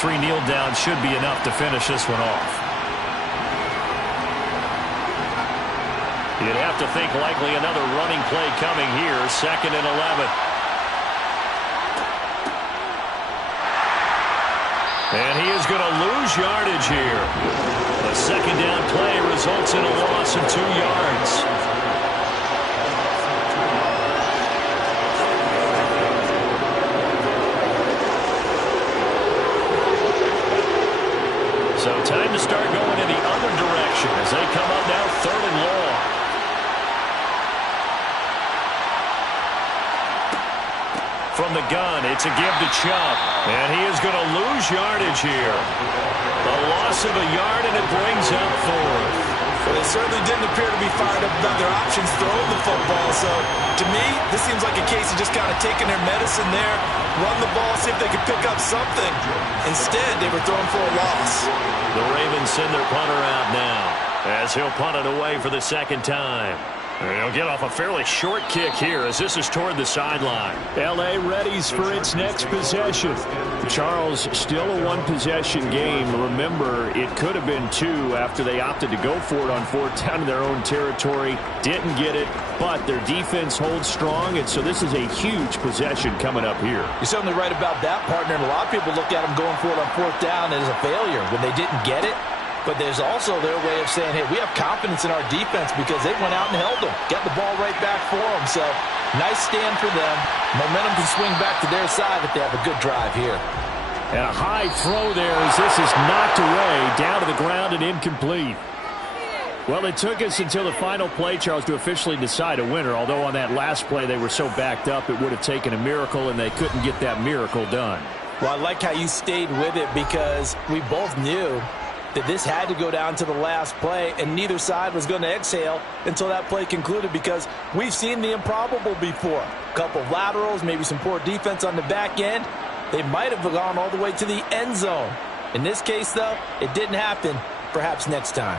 3 kneel down should be enough to finish this one off. You'd have to think likely another running play coming here. 2nd and 11. And he is going to lose yardage here. The 2nd down play results in a loss of 2 yards. So time to start going in the other direction as they come up now 3rd and long. From the gun, it's a give to Chubb. And he is going to lose yardage here. A loss of a yard, and it brings up 4th. Well, they certainly didn't appear to be fired up about their options throwing the football. So, to me, this seems like a case of just kind of taking their medicine there, run the ball, see if they could pick up something. Instead, they were throwing for a loss. The Ravens send their punter out now as he'll punt it away for the 2nd time. He'll get off a fairly short kick here as this is toward the sideline. L.A. readies for its next possession. Charles, still a 1-possession game. Remember, it could have been 2 after they opted to go for it on 4th down in their own territory. Didn't get it, but their defense holds strong, and so this is a huge possession coming up here. You're certainly right about that, partner. And a lot of people look at them going for it on 4th down as a failure when they didn't get it. But there's also their way of saying, hey, we have confidence in our defense because they went out and held them. Got the ball right back for them. So, nice stand for them. Momentum can swing back to their side if they have a good drive here. And a high throw there as this is knocked away, down to the ground and incomplete. Well, it took us until the final play, Charles, to officially decide a winner. Although on that last play they were so backed up, it would have taken a miracle, and they couldn't get that miracle done. Well, I like how you stayed with it because we both knew that this had to go down to the last play, and neither side was going to exhale until that play concluded because we've seen the improbable before. A couple of laterals, maybe some poor defense on the back end. They might have gone all the way to the end zone. In this case, though, it didn't happen. Perhaps next time.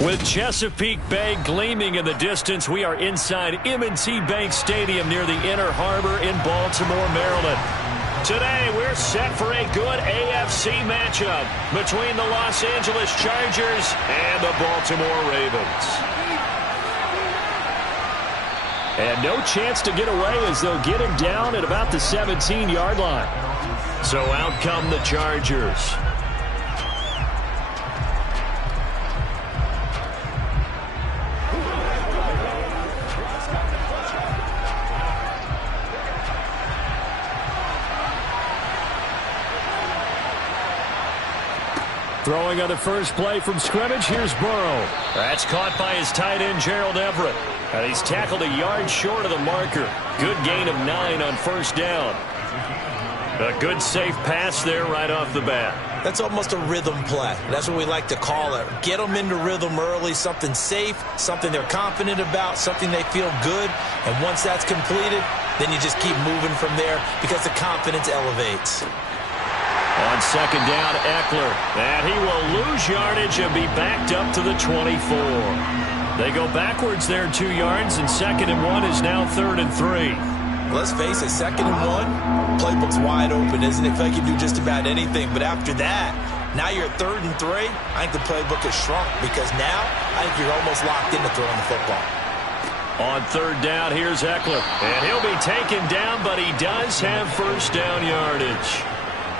With Chesapeake Bay gleaming in the distance, we are inside M&T Bank Stadium near the Inner Harbor in Baltimore, Maryland. Today, we're set for a good AFC matchup between the Los Angeles Chargers and the Baltimore Ravens. And no chance to get away as they'll get him down at about the 17-yard line. So out come the Chargers. Throwing on the first play from scrimmage, here's Burrow. That's caught by his tight end, Gerald Everett. And he's tackled a yard short of the marker. Good gain of 9 on first down. A good safe pass there right off the bat. That's almost a rhythm play. That's what we like to call it. Get them into rhythm early, something safe, something they're confident about, something they feel good. And once that's completed, then you just keep moving from there because the confidence elevates. On second down, Eckler. And he will lose yardage and be backed up to the 24. They go backwards there 2 yards, and 2nd and 1 is now 3rd and 3. Let's face it, 2nd and 1, playbook's wide open, isn't it? They can do just about anything. But after that, now you're 3rd and 3. I think the playbook has shrunk because now I think you're almost locked into throwing the football. On 3rd down, here's Eckler. And he'll be taken down, but he does have first down yardage.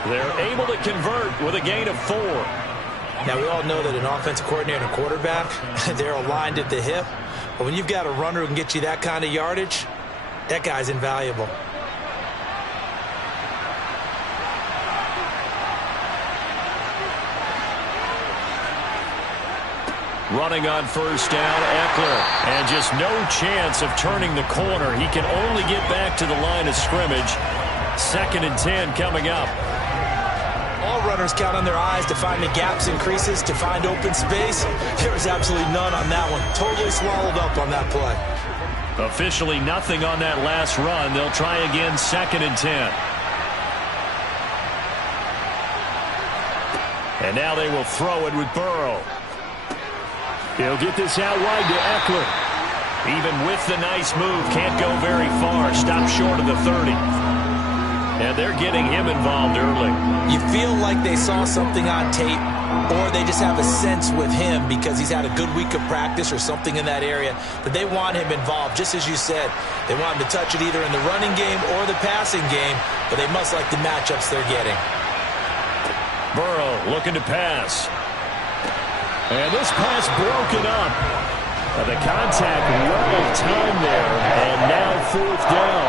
They're able to convert with a gain of 4. Now, we all know that an offensive coordinator and a quarterback, they're aligned at the hip. But when you've got a runner who can get you that kind of yardage, that guy's invaluable. Running on first down, Eckler. And just no chance of turning the corner. He can only get back to the line of scrimmage. 2nd and 10 coming up. All runners count on their eyes to find the gaps and creases, to find open space. There was absolutely none on that one. Totally swallowed up on that play. Officially nothing on that last run. They'll try again, 2nd and 10. And now they will throw it with Burrow. He'll get this out wide to Eckler. Even with the nice move, can't go very far. Stop short of the 30. And they're getting him involved early. You feel like they saw something on tape, or they just have a sense with him because he's had a good week of practice or something in that area that they want him involved. Just as you said, they want him to touch it either in the running game or the passing game, but they must like the matchups they're getting. Burrow looking to pass. And this pass broken up. The contact well timed there, and now 4th down.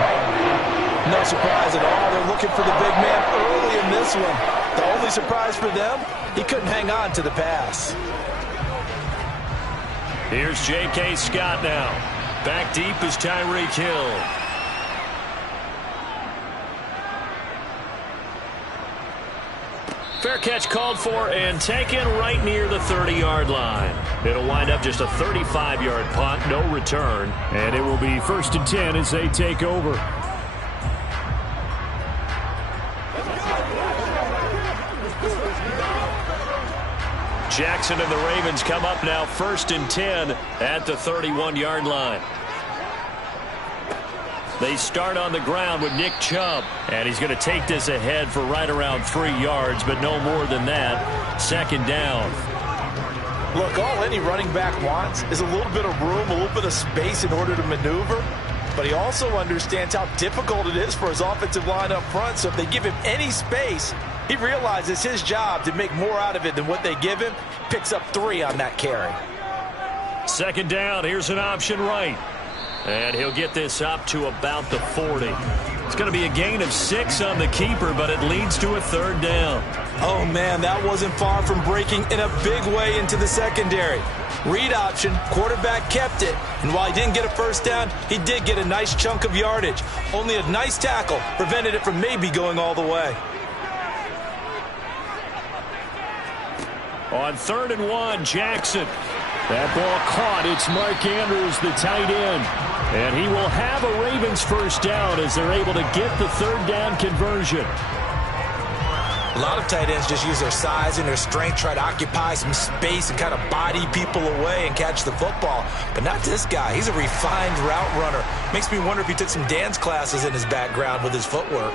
No surprise at all. They're looking for the big man early in this one. The only surprise for them, he couldn't hang on to the pass. Here's J.K. Scott now. Back deep is Tyreek Hill. Fair catch called for and taken right near the 30-yard line. It'll wind up just a 35-yard punt, no return. And it will be 1st and 10 as they take over. Jackson and the Ravens come up now 1st and 10 at the 31-yard line. They start on the ground with Nick Chubb, and he's going to take this ahead for right around 3 yards, but no more than that. 2nd down. Look, all any running back wants is a little bit of room, a little bit of space in order to maneuver, but he also understands how difficult it is for his offensive line up front, so if they give him any space, he realizes his job to make more out of it than what they give him. Picks up 3 on that carry. 2nd down, here's an option right. And he'll get this up to about the 40. It's going to be a gain of 6 on the keeper, but it leads to a 3rd down. Oh, man, that wasn't far from breaking in a big way into the secondary. Read option, quarterback kept it. And while he didn't get a first down, he did get a nice chunk of yardage. Only a nice tackle prevented it from maybe going all the way. On 3rd and 1, Jackson. That ball caught. It's Mark Andrews, the tight end. And he will have a Ravens first down as they're able to get the 3rd down conversion. A lot of tight ends just use their size and their strength, try to occupy some space and kind of body people away and catch the football. But not this guy. He's a refined route runner. Makes me wonder if he took some dance classes in his background with his footwork.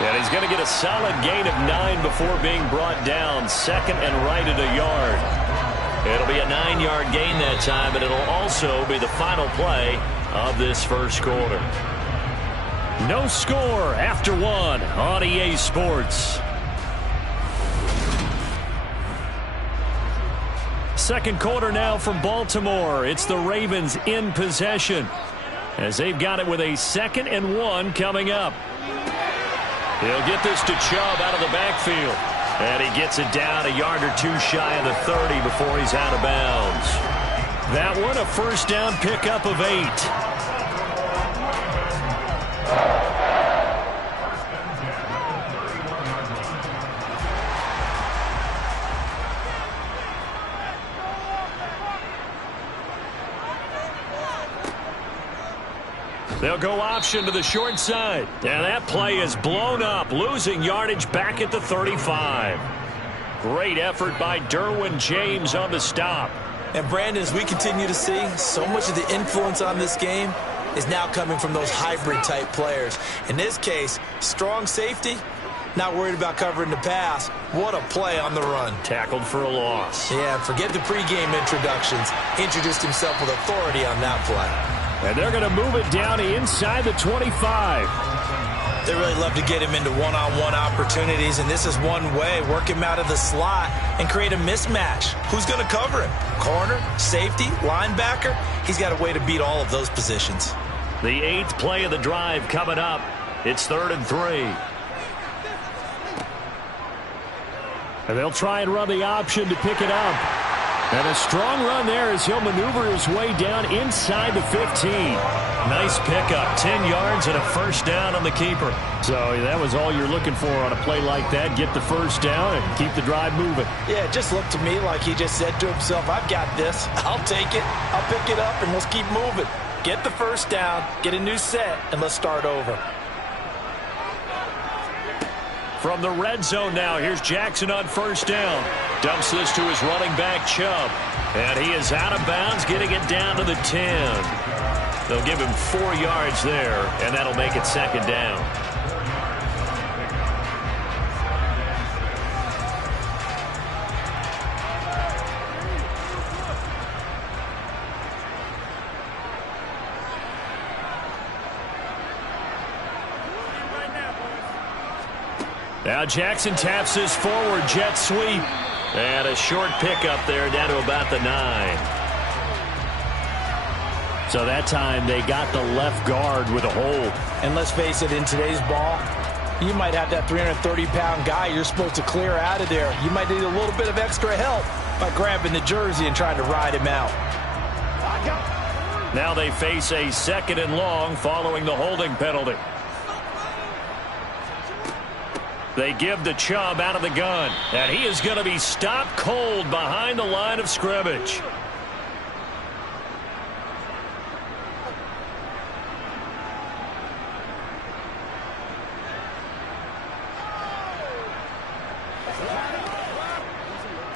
And he's going to get a solid gain of 9 before being brought down. Second and right at a yard. It'll be a 9-yard gain that time, but it'll also be the final play of this first quarter. No score after 1 on EA Sports. Second quarter now from Baltimore. It's the Ravens in possession as they've got it with a 2nd and 1 coming up. He'll get this to Chubb out of the backfield. And he gets it down a yard or 2 shy of the 30 before he's out of bounds. That one a first down pickup of 8. They'll go option to the short side. And that play is blown up, losing yardage back at the 35. Great effort by Derwin James on the stop. And Brandon, as we continue to see, so much of the influence on this game is now coming from those hybrid-type players. In this case, strong safety, not worried about covering the pass. What a play on the run. Tackled for a loss. Yeah, forget the pregame introductions. Introduced himself with authority on that play. And they're going to move it down inside the 25. They really love to get him into one-on-one opportunities, and this is one way. Work him out of the slot and create a mismatch. Who's going to cover him? Corner, safety, linebacker? He's got a way to beat all of those positions. The 8th play of the drive coming up. It's 3rd and 3. And they'll try and run the option to pick it up. And a strong run there as he'll maneuver his way down inside the 15. Nice pickup, 10 yards and a first down on the keeper. So that was all you're looking for on a play like that. Get the first down and keep the drive moving. Yeah, it just looked to me like he just said to himself, I've got this. I'll take it. I'll pick it up, and let's keep moving. Get the first down, get a new set, and let's start over. From the red zone now, here's Jackson on first down. Dumps this to his running back, Chubb. And he is out of bounds, getting it down to the 10. They'll give him 4 yards there, and that'll make it 2nd down. Now Jackson taps his forward jet sweep. And a short pickup there down to about the 9. So that time they got the left guard with a hold. And let's face it, in today's ball, you might have that 330-pound guy you're supposed to clear out of there. You might need a little bit of extra help by grabbing the jersey and trying to ride him out. Now they face a 2nd and long following the holding penalty. They give the Chubb out of the gun. And he is going to be stopped cold behind the line of scrimmage.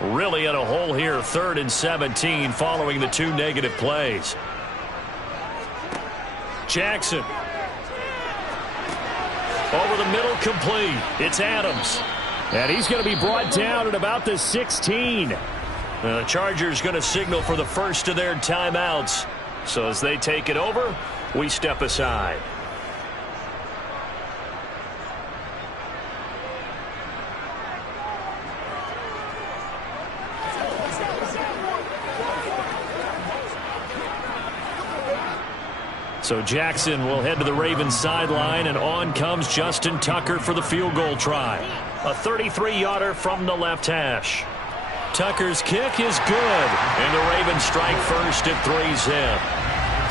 Really in a hole here, 3rd and 17 following the 2 negative plays. Jackson. Over the middle, complete. It's Adams. And he's going to be brought down at about the 16. The Chargers going to signal for the first of their timeouts. So as they take it over, we step aside. So Jackson will head to the Ravens sideline, and on comes Justin Tucker for the field goal try. A 33-yarder from the left hash. Tucker's kick is good, and the Ravens strike first at 3-zip.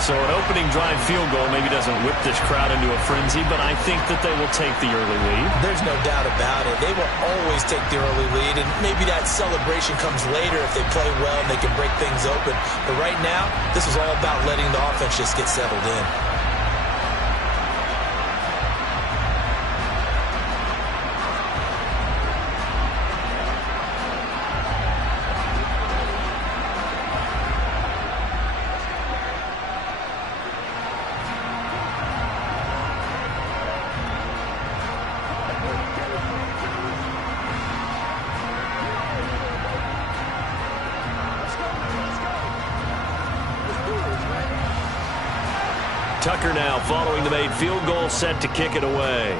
So an opening drive field goal maybe doesn't whip this crowd into a frenzy, but I think that they will take the early lead. There's no doubt about it. They will always take the early lead, and maybe that celebration comes later if they play well and they can break things open. But right now, this is all about letting the offense just get settled in. Tucker now following the made field goal, set to kick it away.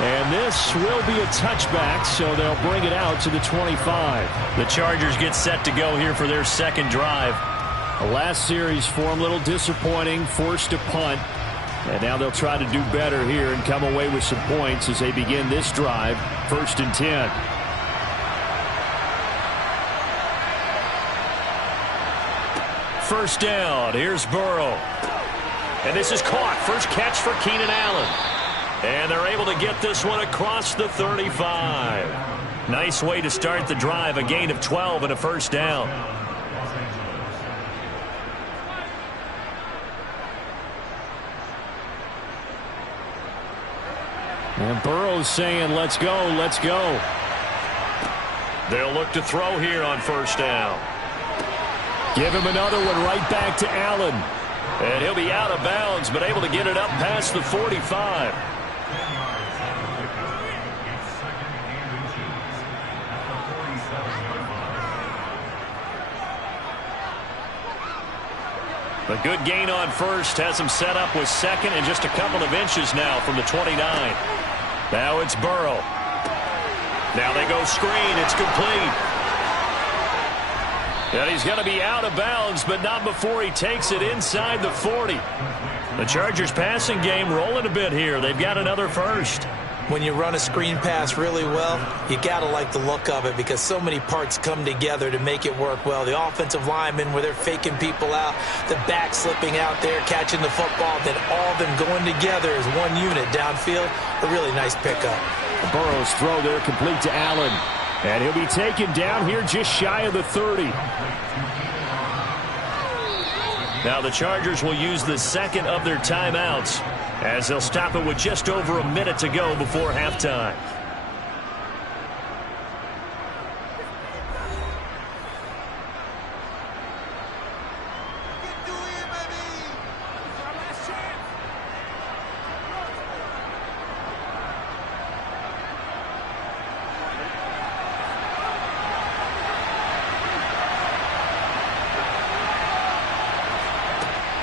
And this will be a touchback, so they'll bring it out to the 25. The Chargers get set to go here for their second drive. The last series for them, a little disappointing, forced a punt. And now they'll try to do better here and come away with some points as they begin this drive, 1st and 10. First down, here's Burrow. And this is caught. First catch for Keenan Allen. And they're able to get this one across the 35. Nice way to start the drive, a gain of 12 and a first down. And Burrow's saying, let's go, let's go. They'll look to throw here on first down. Give him another one right back to Allen. And he'll be out of bounds, but able to get it up past the 45. A good gain on first has him set up with second and just a couple of inches now from the 29. Now it's Burrow. Now they go screen. It's complete. And he's going to be out of bounds, but not before he takes it inside the 40. The Chargers passing game rolling a bit here. They've got another first. When you run a screen pass really well, you got to like the look of it because so many parts come together to make it work well. The offensive linemen, where they're faking people out, the back slipping out there, catching the football, then all of them going together as one unit downfield. A really nice pickup. Burrow's throw there complete to Allen. And he'll be taken down here just shy of the 30. Now the Chargers will use the second of their timeouts as they'll stop it with just over a minute to go before halftime.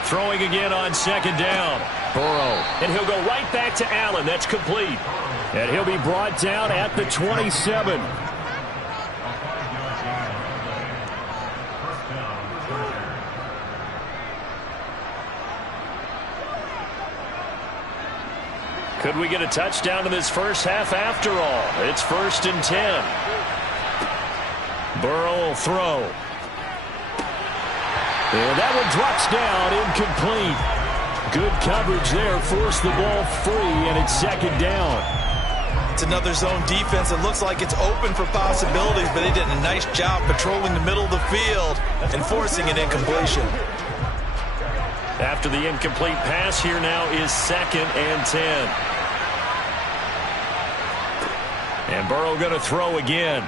Throwing again on second down. Burrow. And he'll go right back to Allen. That's complete. And he'll be brought down at the 27. Could we get a touchdown in this first half after all? It's 1st and 10. Burrow will throw. And that one drops down, incomplete. Good coverage there, forced the ball free, and it's second down. It's another zone defense. It looks like it's open for possibilities, but they did a nice job patrolling the middle of the field and forcing an incompletion. After the incomplete pass, here now is 2nd and 10. And Burrow going to throw again.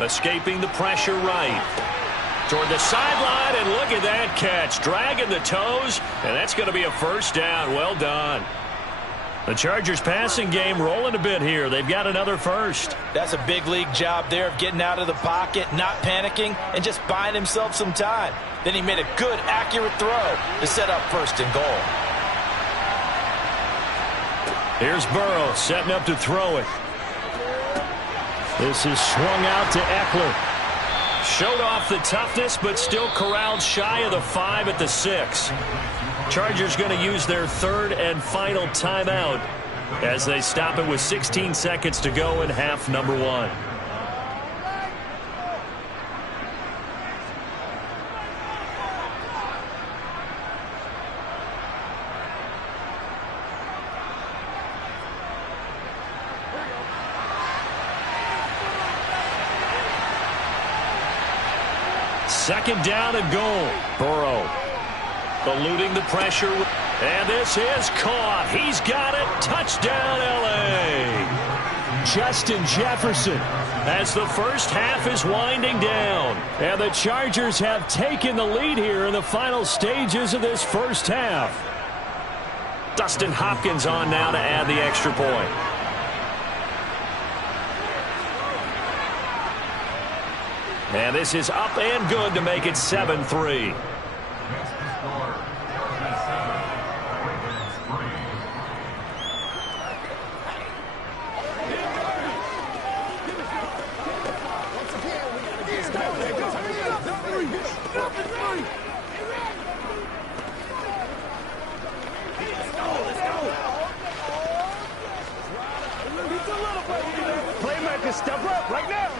Escaping the pressure right. Toward the sideline, and look at that catch. Dragging the toes, and that's going to be a first down. Well done. The Chargers passing game rolling a bit here. They've got another first. That's a big league job there of getting out of the pocket, not panicking, and just buying himself some time. Then he made a good, accurate throw to set up 1st and goal. Here's Burrow setting up to throw it. This is swung out to Eckler. Showed off the toughness, but still corralled shy of the 5 at the 6. Chargers going to use their 3rd and final timeout as they stop it with 16 seconds to go in half number 1. Second down and goal. Burrow eluding the pressure. And this is caught. He's got it. Touchdown, L.A. Justin Jefferson. As the first half is winding down. And the Chargers have taken the lead here in the final stages of this first half. Dustin Hopkins on now to add the extra point. And this is up and good to make it 7-3. Playmaker, step up right now.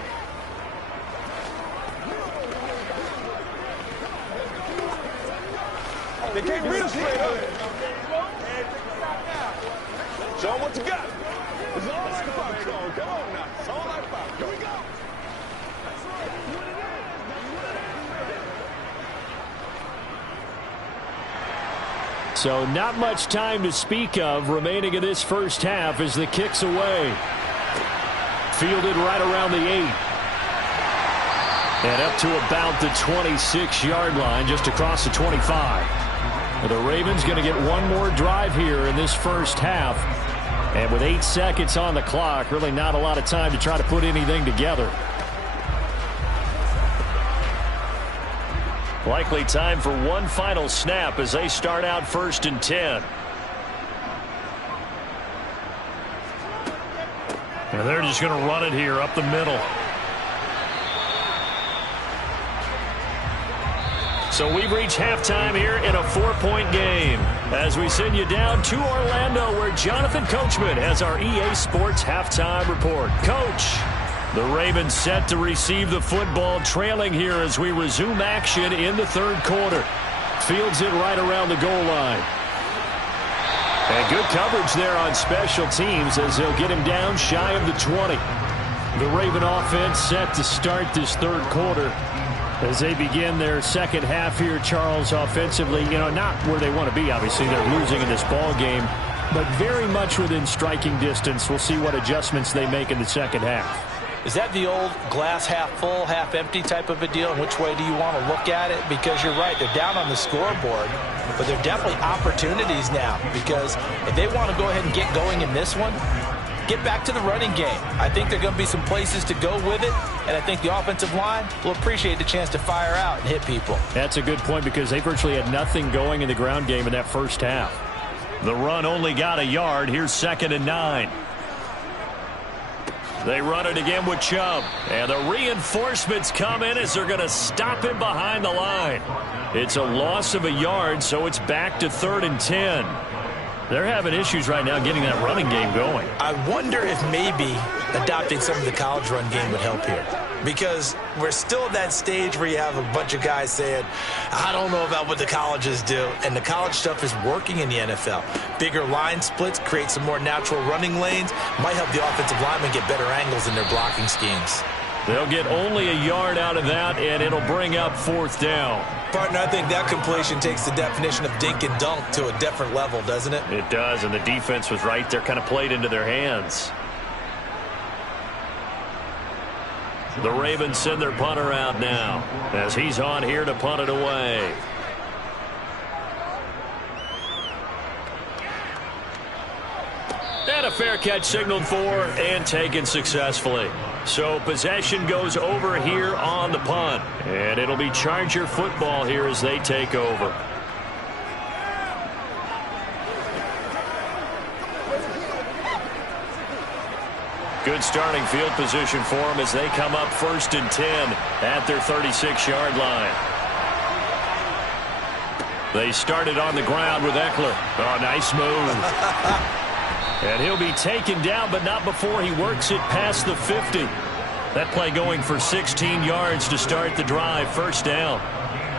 They can't beat us straight up. Show them what you got. It's all like popcorn. Come on now. It's all like popcorn. Here we go. So not much time to speak of remaining in this first half as the kick's away. Fielded right around the 8. And up to about the 26-yard line, just across the 25. The Ravens going to get one more drive here in this first half. And with 8 seconds on the clock, really not a lot of time to try to put anything together. Likely time for one final snap as they start out 1st and 10. And they're just going to run it here up the middle. So we've reached halftime here in a 4-point game as we send you down to Orlando where Jonathan Coachman has our EA Sports halftime report. Coach, the Ravens set to receive the football, trailing here as we resume action in the 3rd quarter. Fields it right around the goal line. And good coverage there on special teams as they'll get him down shy of the 20. The Raven offense set to start this 3rd quarter. As they begin their second half here, Charles, offensively, not where they want to be. Obviously, they're losing in this ball game, but very much within striking distance. We'll see what adjustments they make in the second half. Is that the old glass half full, half empty type of a deal? And which way do you want to look at it? Because you're right, they're down on the scoreboard, but they're definitely opportunities now. Because if they want to go ahead and get going in this one, get back to the running game. I think there are going to be some places to go with it, and I think the offensive line will appreciate the chance to fire out and hit people. That's a good point because they virtually had nothing going in the ground game in that first half. The run only got a yard. Here's 2nd and 9. They run it again with Chubb. And the reinforcements come in as they're going to stop him behind the line. It's a loss of a yard, so it's back to 3rd and 10. They're having issues right now getting that running game going. I wonder if maybe adopting some of the college run game would help here. Because we're still at that stage where you have a bunch of guys saying, I don't know about what the colleges do. And the college stuff is working in the NFL. Bigger line splits, create some more natural running lanes. Might help the offensive linemen get better angles in their blocking schemes. They'll get only a yard out of that, and it'll bring up 4th down. Partner, I think that completion takes the definition of dink and dunk to a different level, doesn't it? It does, and the defense was right there, kind of played into their hands. The Ravens send their punter out now as he's on here to punt it away. And a fair catch signaled for and taken successfully. So possession goes over here on the punt. And it'll be Charger football here as they take over. Good starting field position for them as they come up 1st and 10 at their 36-yard line. They started on the ground with Eckler. Oh, nice move. And he'll be taken down, but not before he works it past the 50. That play going for 16 yards to start the drive, 1st down.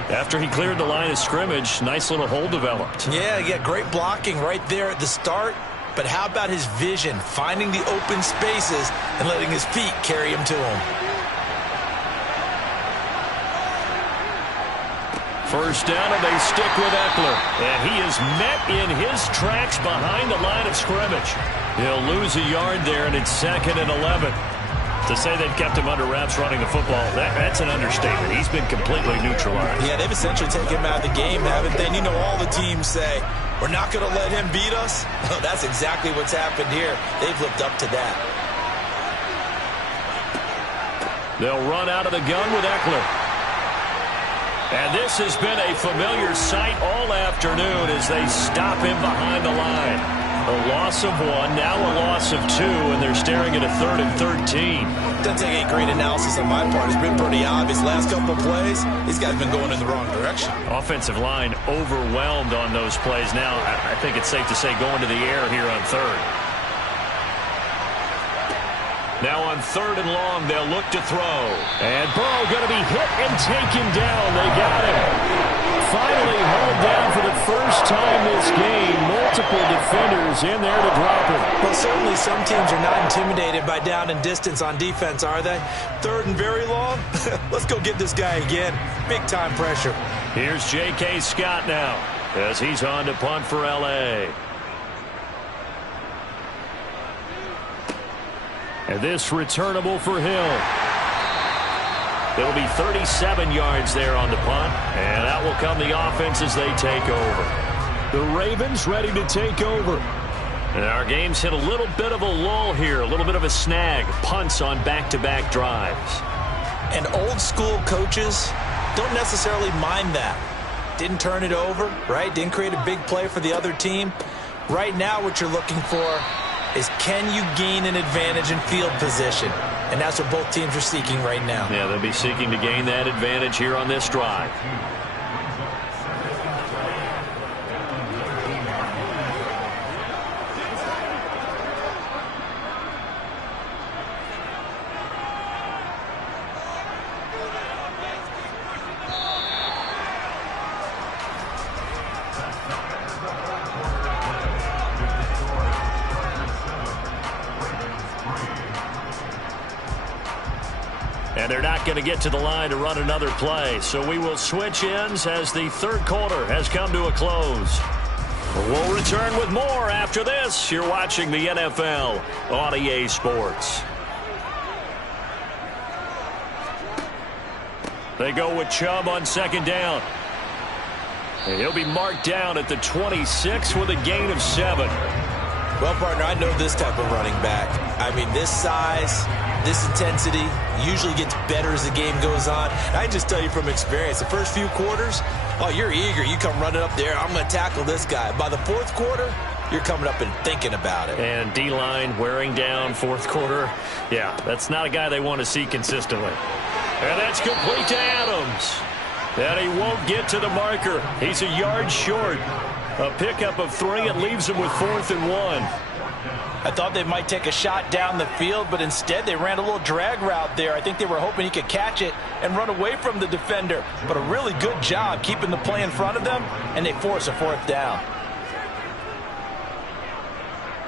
After he cleared the line of scrimmage, nice little hole developed. Yeah, great blocking right there at the start. But how about his vision, finding the open spaces and letting his feet carry him to him? 1st down, and they stick with Eckler. And he is met in his tracks behind the line of scrimmage. He'll lose a yard there, and it's 2nd and 11. To say they've kept him under wraps running the football, that's an understatement. He's been completely neutralized. Yeah, they've essentially taken him out of the game, haven't they? You know, all the teams say, we're not going to let him beat us. That's exactly what's happened here. They've lived up to that. They'll run out of the gun with Eckler. And this has been a familiar sight all afternoon as they stop him behind the line. A loss of 1, now a loss of 2, and they're staring at a 3rd and 13. Doesn't take any great analysis on my part. It's been pretty obvious. Last couple of plays, these guys have been going in the wrong direction. Offensive line overwhelmed on those plays. Now, I think it's safe to say going to the air here on 3rd. Now on 3rd and long, they'll look to throw. And Burrow going to be hit and taken down. They got him. Finally hauled down for the first time this game. Multiple defenders in there to drop him. Well, certainly some teams are not intimidated by down and distance on defense, are they? 3rd and very long? Let's go get this guy again. Big-time pressure. Here's J.K. Scott now as he's on to punt for L.A. And this returnable for Hill. It'll be 37 yards there on the punt, and that will come the offense as they take over. The Ravens ready to take over. And our game's hit a little bit of a lull here, a little bit of a snag. Punts on back-to-back drives. And old-school coaches don't necessarily mind that. Didn't turn it over, right? Didn't create a big play for the other team. Right now what you're looking for is can you gain an advantage in field position? And that's what both teams are seeking right now. Yeah, they'll be seeking to gain that advantage here on this drive. And they're not going to get to the line to run another play. So we will switch ends as the 3rd quarter has come to a close. We'll return with more after this. You're watching the NFL on EA Sports. They go with Chubb on 2nd down. And he'll be marked down at the 26 with a gain of 7. Well, partner, I know this type of running back. I mean, this size, this intensity usually gets better as the game goes on. And I can just tell you from experience, the first few quarters, oh, you're eager. You come running up there, I'm going to tackle this guy. By the 4th quarter, you're coming up and thinking about it. And D-line wearing down 4th quarter. Yeah, that's not a guy they want to see consistently. And that's complete to Adams. And he won't get to the marker. He's a yard short. A pickup of 3. It leaves him with 4th and 1. I thought they might take a shot down the field, but instead they ran a little drag route there. I think they were hoping he could catch it and run away from the defender. But a really good job keeping the play in front of them, and they force a 4th down.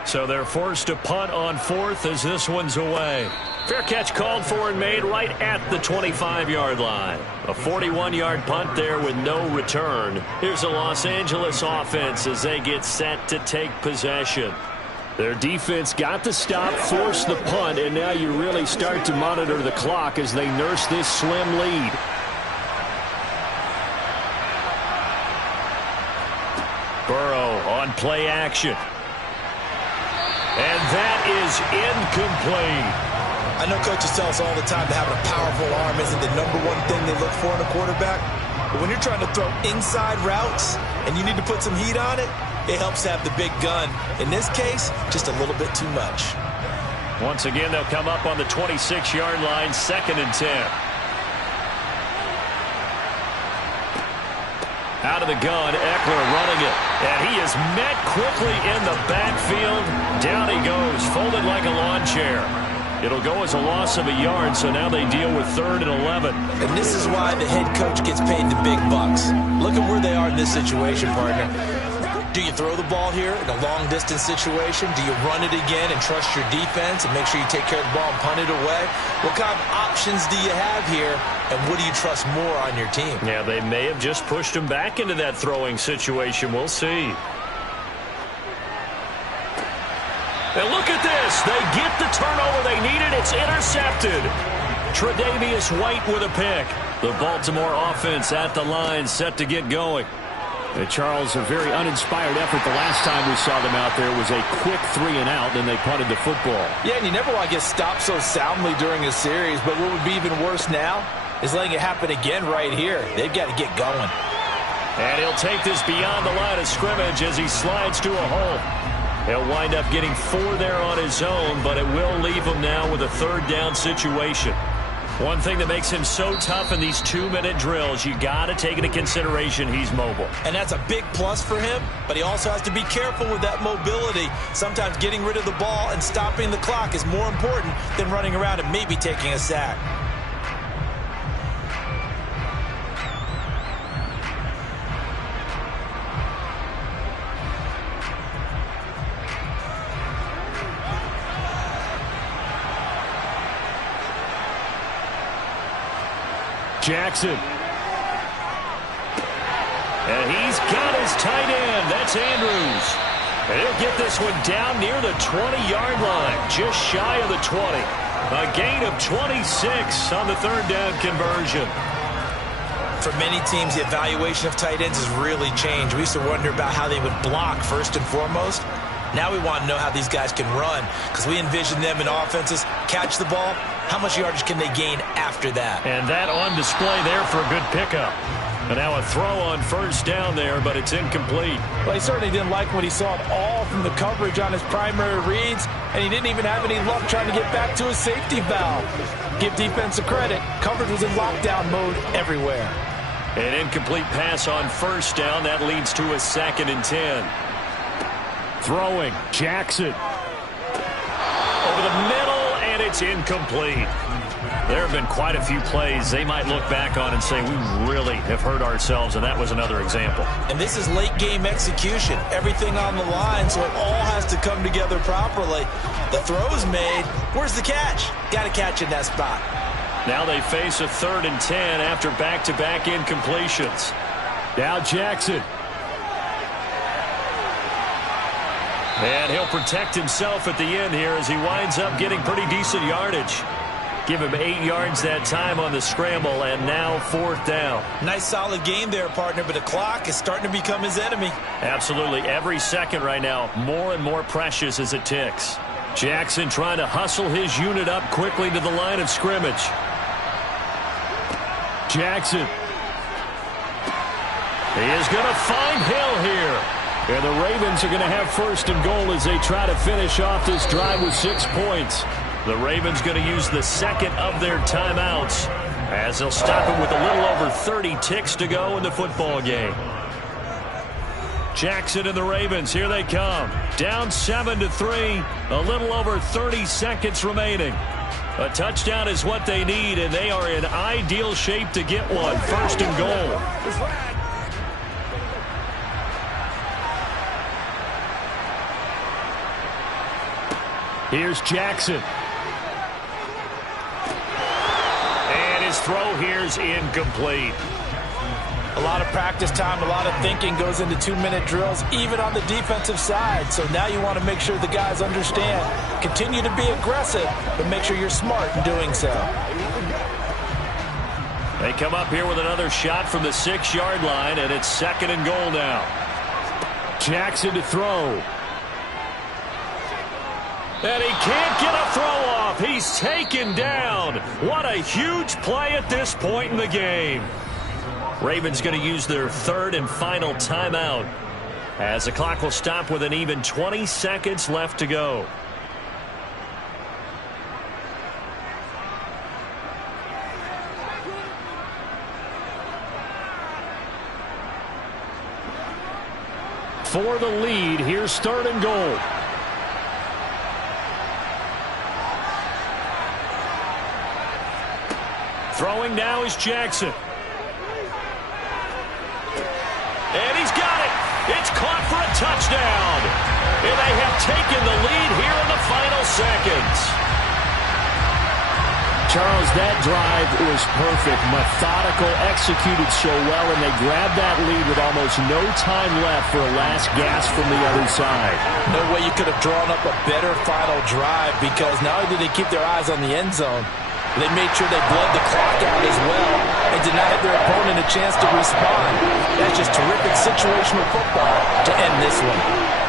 So they're forced to punt on 4th as this one's away. Fair catch called for and made right at the 25-yard line. A 41-yard punt there with no return. Here's a Los Angeles offense as they get set to take possession. Their defense got the stop, forced the punt, and now you really start to monitor the clock as they nurse this slim lead. Burrow on play action. And that is incomplete. I know coaches tell us all the time that having a powerful arm isn't the #1 thing they look for in a quarterback. But when you're trying to throw inside routes and you need to put some heat on it, it helps have the big gun. In this case, just a little bit too much. Once again, they'll come up on the 26-yard line, 2nd and 10. Out of the gun, Eckler running it. And he is met quickly in the backfield. Down he goes, folded like a lawn chair. It'll go as a loss of a yard, so now they deal with 3rd and 11. And this is why the head coach gets paid the big bucks. Look at where they are in this situation, partner. Do you throw the ball here in a long-distance situation? Do you run it again and trust your defense and make sure you take care of the ball and punt it away? What kind of options do you have here, and what do you trust more on your team? Yeah, they may have just pushed him back into that throwing situation. We'll see. And look at this. They get the turnover they needed. It's intercepted. Tre'Davious White with a pick. The Baltimore offense at the line set to get going. Charles, a very uninspired effort. The last time we saw them out there was a quick 3-and-out, and they punted the football. Yeah, and you never want to get stopped so soundly during a series, but what would be even worse now is letting it happen again right here. They've got to get going. And he'll take this beyond the line of scrimmage as he slides to a hole. He'll wind up getting 4 there on his own, but it will leave him now with a 3rd down situation. One thing that makes him so tough in these 2-minute drills, you got to take into consideration he's mobile. And that's a big plus for him, but he also has to be careful with that mobility. Sometimes getting rid of the ball and stopping the clock is more important than running around and maybe taking a sack. Jackson. And he's got his tight end. That's Andrews. And he'll get this one down near the 20-yard line, just shy of the 20. A gain of 26 on the 3rd down conversion. For many teams, the evaluation of tight ends has really changed. We used to wonder about how they would block first and foremost. Now we want to know how these guys can run, because we envision them in offenses catch the ball. How much yardage can they gain after that? And that on display there for a good pickup. And now a throw on 1st down there, but it's incomplete. Well, he certainly didn't like when he saw it all from the coverage on his primary reads, and he didn't even have any luck trying to get back to his safety valve. Give defensive credit. Coverage was in lockdown mode everywhere. An incomplete pass on 1st down. That leads to a 2nd and 10. Throwing, Jackson. Over the middle, and it's incomplete. There have been quite a few plays they might look back on and say, we really have hurt ourselves, and that was another example. And this is late-game execution. Everything on the line, so it all has to come together properly. The throw's made. Where's the catch? Got to catch in that spot. Now they face a 3rd and 10 after back-to-back incompletions. Now Jackson. And he'll protect himself at the end here as he winds up getting pretty decent yardage. Give him 8 yards that time on the scramble, and now 4th down. Nice solid game there, partner, but the clock is starting to become his enemy. Absolutely. Every second right now, more and more precious as it ticks. Jackson trying to hustle his unit up quickly to the line of scrimmage. Jackson. He is going to find Hill here. And the Ravens are going to have 1st and goal as they try to finish off this drive with 6 points. The Ravens going to use the 2nd of their timeouts as they'll stop it with a little over 30 ticks to go in the football game. Jackson and the Ravens, here they come. Down 7-3, a little over 30 seconds remaining. A touchdown is what they need, and they are in ideal shape to get one. 1st and goal. Here's Jackson. And his throw here's incomplete. A lot of practice time, a lot of thinking goes into 2-minute drills, even on the defensive side. So now you want to make sure the guys understand. Continue to be aggressive, but make sure you're smart in doing so. They come up here with another shot from the 6-yard line, and it's 2nd and goal now. Jackson to throw. And he can't get a throw off. He's taken down. What a huge play at this point in the game. Ravens going to use their 3rd and final timeout as the clock will stop with an even 20 seconds left to go. For the lead, here's 3rd and goal. Throwing now is Jackson. And he's got it. It's caught for a touchdown. And they have taken the lead here in the final seconds. Charles, that drive was perfect. Methodical, executed so well, and they grabbed that lead with almost no time left for a last gasp from the other side. No way you could have drawn up a better final drive, because not only did they keep their eyes on the end zone, They made sure they bled the clock out as well and denied their opponent a chance to respond. That's just terrific situational football to end this one.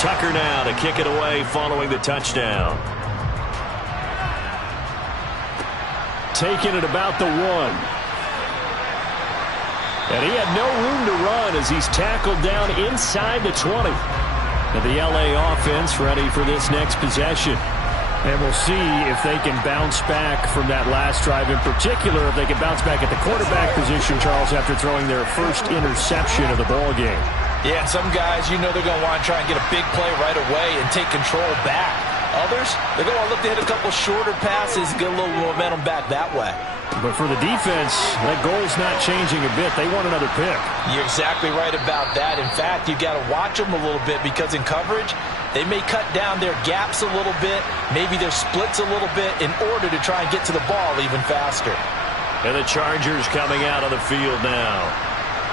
Tucker now to kick it away following the touchdown. Taking it about the 1. And he had no room to run as he's tackled down inside the 20. And the LA offense ready for this next possession. And we'll see if they can bounce back from that last drive. In particular, if they can bounce back at the quarterback position, Charles, after throwing their first interception of the ball game. Yeah, and some guys, you know they're going to want to try and get a big play right away and take control back. Others, they're going to look to hit a couple shorter passes, get a little momentum back that way. But for the defense, that goal's not changing a bit. They want another pick. You're exactly right about that. In fact, you've got to watch them a little bit because in coverage, they may cut down their gaps a little bit, maybe their splits a little bit in order to try and get to the ball even faster. And the Chargers coming out on the field now.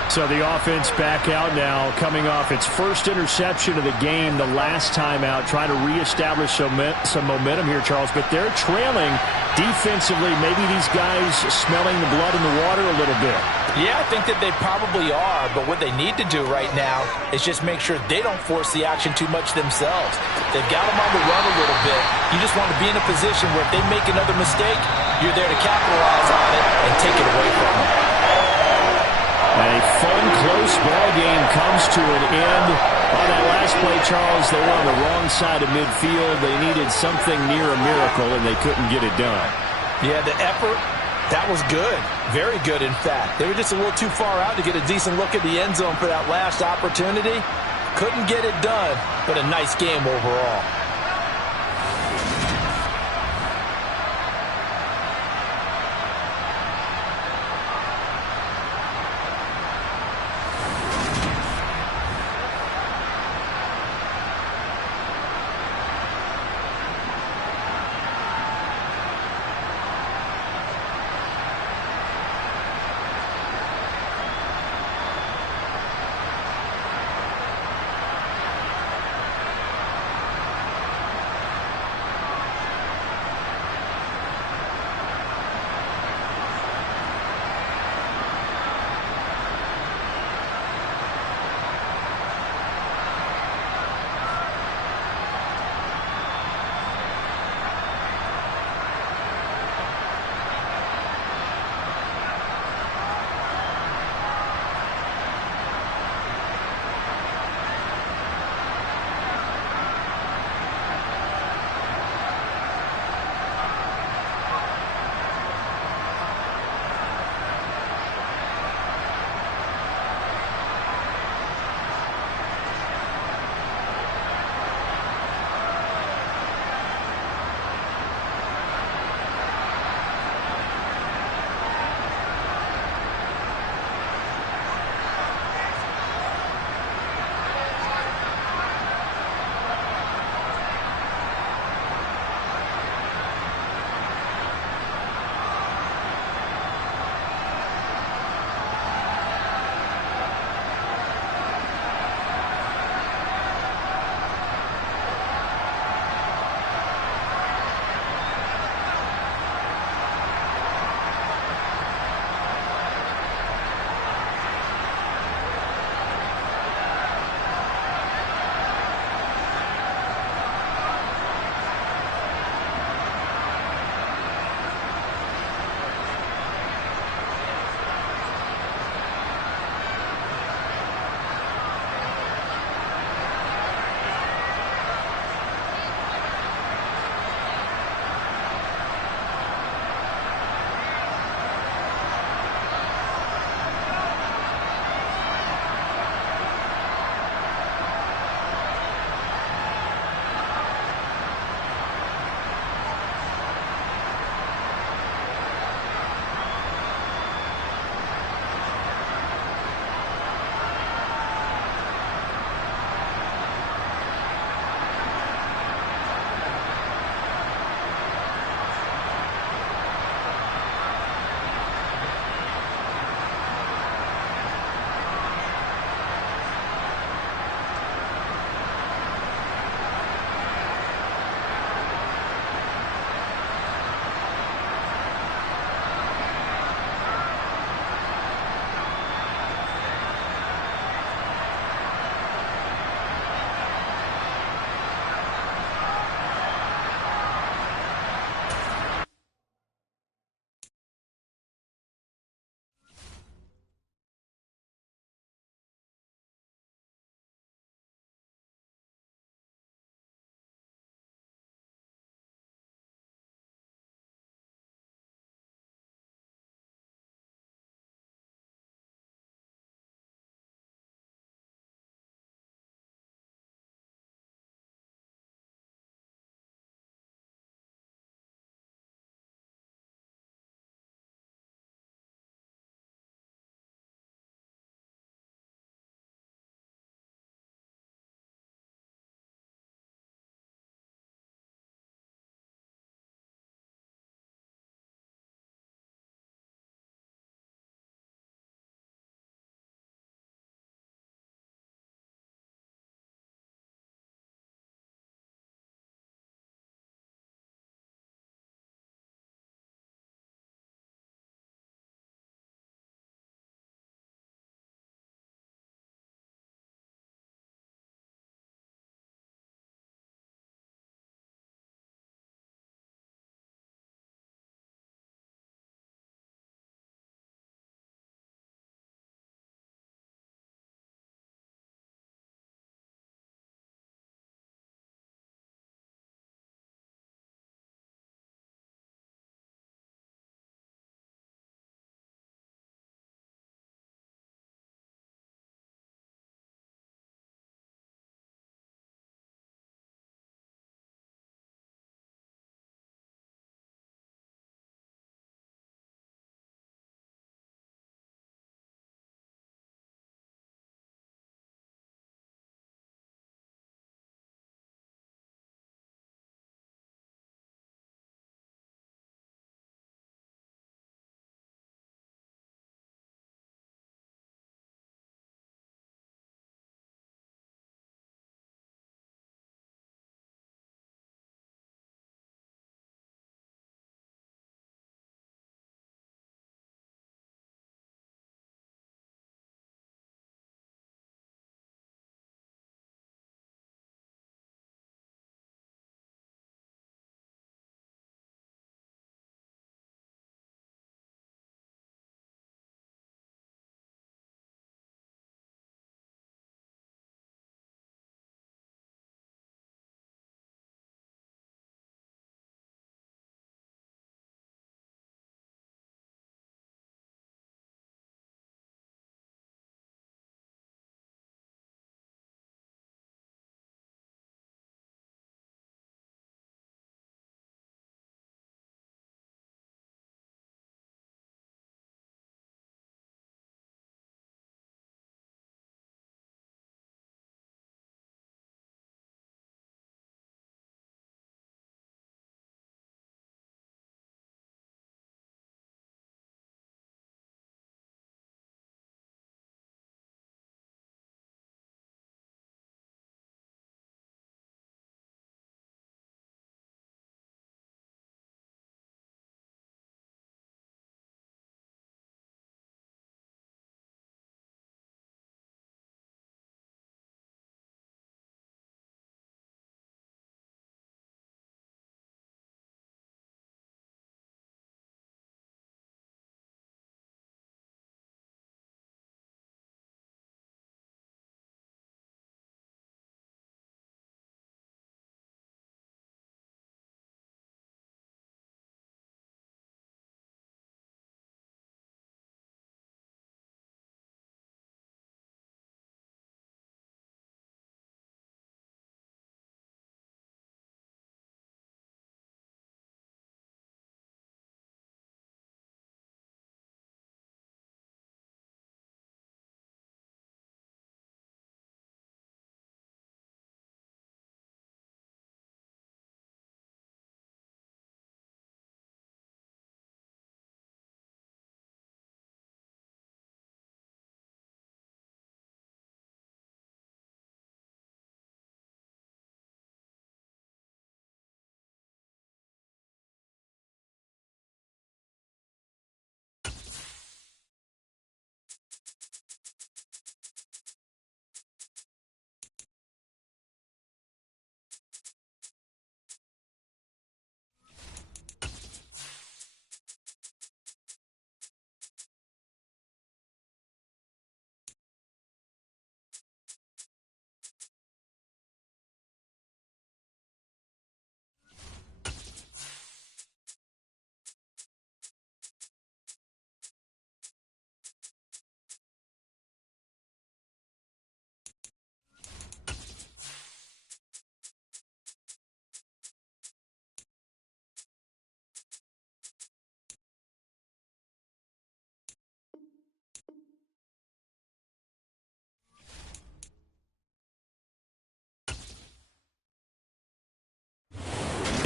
So the offense back out now, coming off its first interception of the game the last time out, trying to reestablish some momentum here, Charles. But they're trailing defensively. Maybe these guys smelling the blood in the water a little bit. Yeah, I think that they probably are. But what they need to do right now is just make sure they don't force the action too much themselves. They've got them on the run a little bit. You just want to be in a position where if they make another mistake, you're there to capitalize on it and take it away from them. A fun, close ball game comes to an end. On that last play, Charles, they were on the wrong side of midfield. They needed something near a miracle, and they couldn't get it done. Yeah, the effort, that was good. Very good, in fact. They were just a little too far out to get a decent look at the end zone for that last opportunity. Couldn't get it done, but a nice game overall.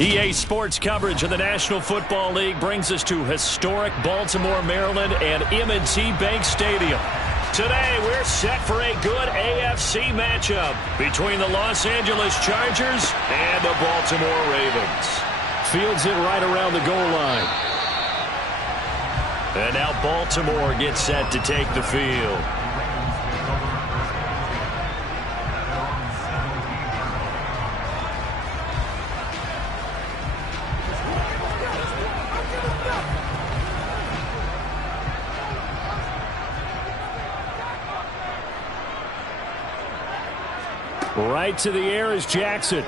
EA Sports coverage of the National Football League brings us to historic Baltimore, Maryland, and M&T Bank Stadium. Today, we're set for a good AFC matchup between the Los Angeles Chargers and the Baltimore Ravens. Fields it right around the goal line. And now Baltimore gets set to take the field. Right to the air is Jackson.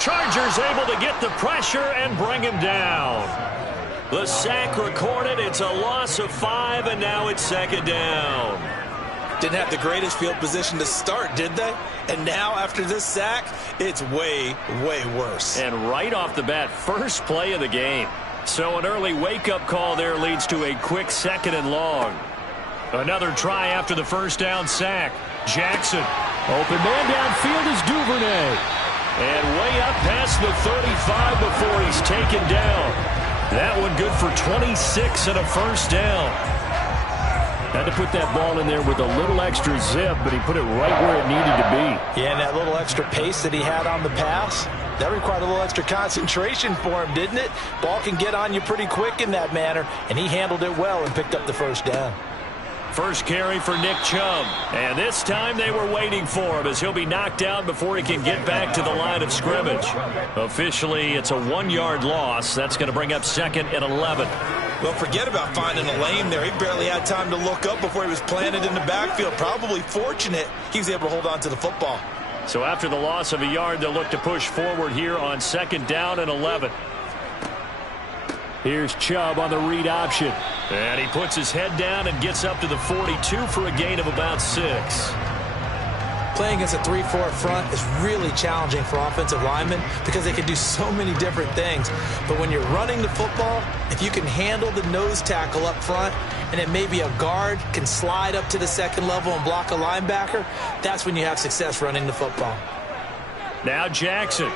Chargers able to get the pressure and bring him down. The sack recorded. It's a loss of 5, and now it's second down. Didn't have the greatest field position to start, did they? And now, after this sack, it's way, way worse. And right off the bat, first play of the game. So an early wake-up call there leads to a quick second and long. Another try after the first down sack. Jackson. Open man downfield is Duvernay. And way up past the 35 before he's taken down. That one good for 26 and a first down. Had to put that ball in there with a little extra zip, but he put it right where it needed to be. Yeah, and that little extra pace that he had on the pass, that required a little extra concentration for him, didn't it? Ball can get on you pretty quick in that manner, and he handled it well and picked up the first down. First carry for Nick Chubb. And this time they were waiting for him as he'll be knocked down before he can get back to the line of scrimmage. Officially, it's a 1-yard loss. That's going to bring up second and 11. Well, forget about finding a lane there. He barely had time to look up before he was planted in the backfield. Probably fortunate he was able to hold on to the football. So after the loss of a yard, they'll look to push forward here on second down and 11. Here's Chubb on the read option. And he puts his head down and gets up to the 42 for a gain of about 6. Playing against a 3-4 front is really challenging for offensive linemen because they can do so many different things. But when you're running the football, if you can handle the nose tackle up front and then maybe a guard can slide up to the second level and block a linebacker, that's when you have success running the football. Now Jackson.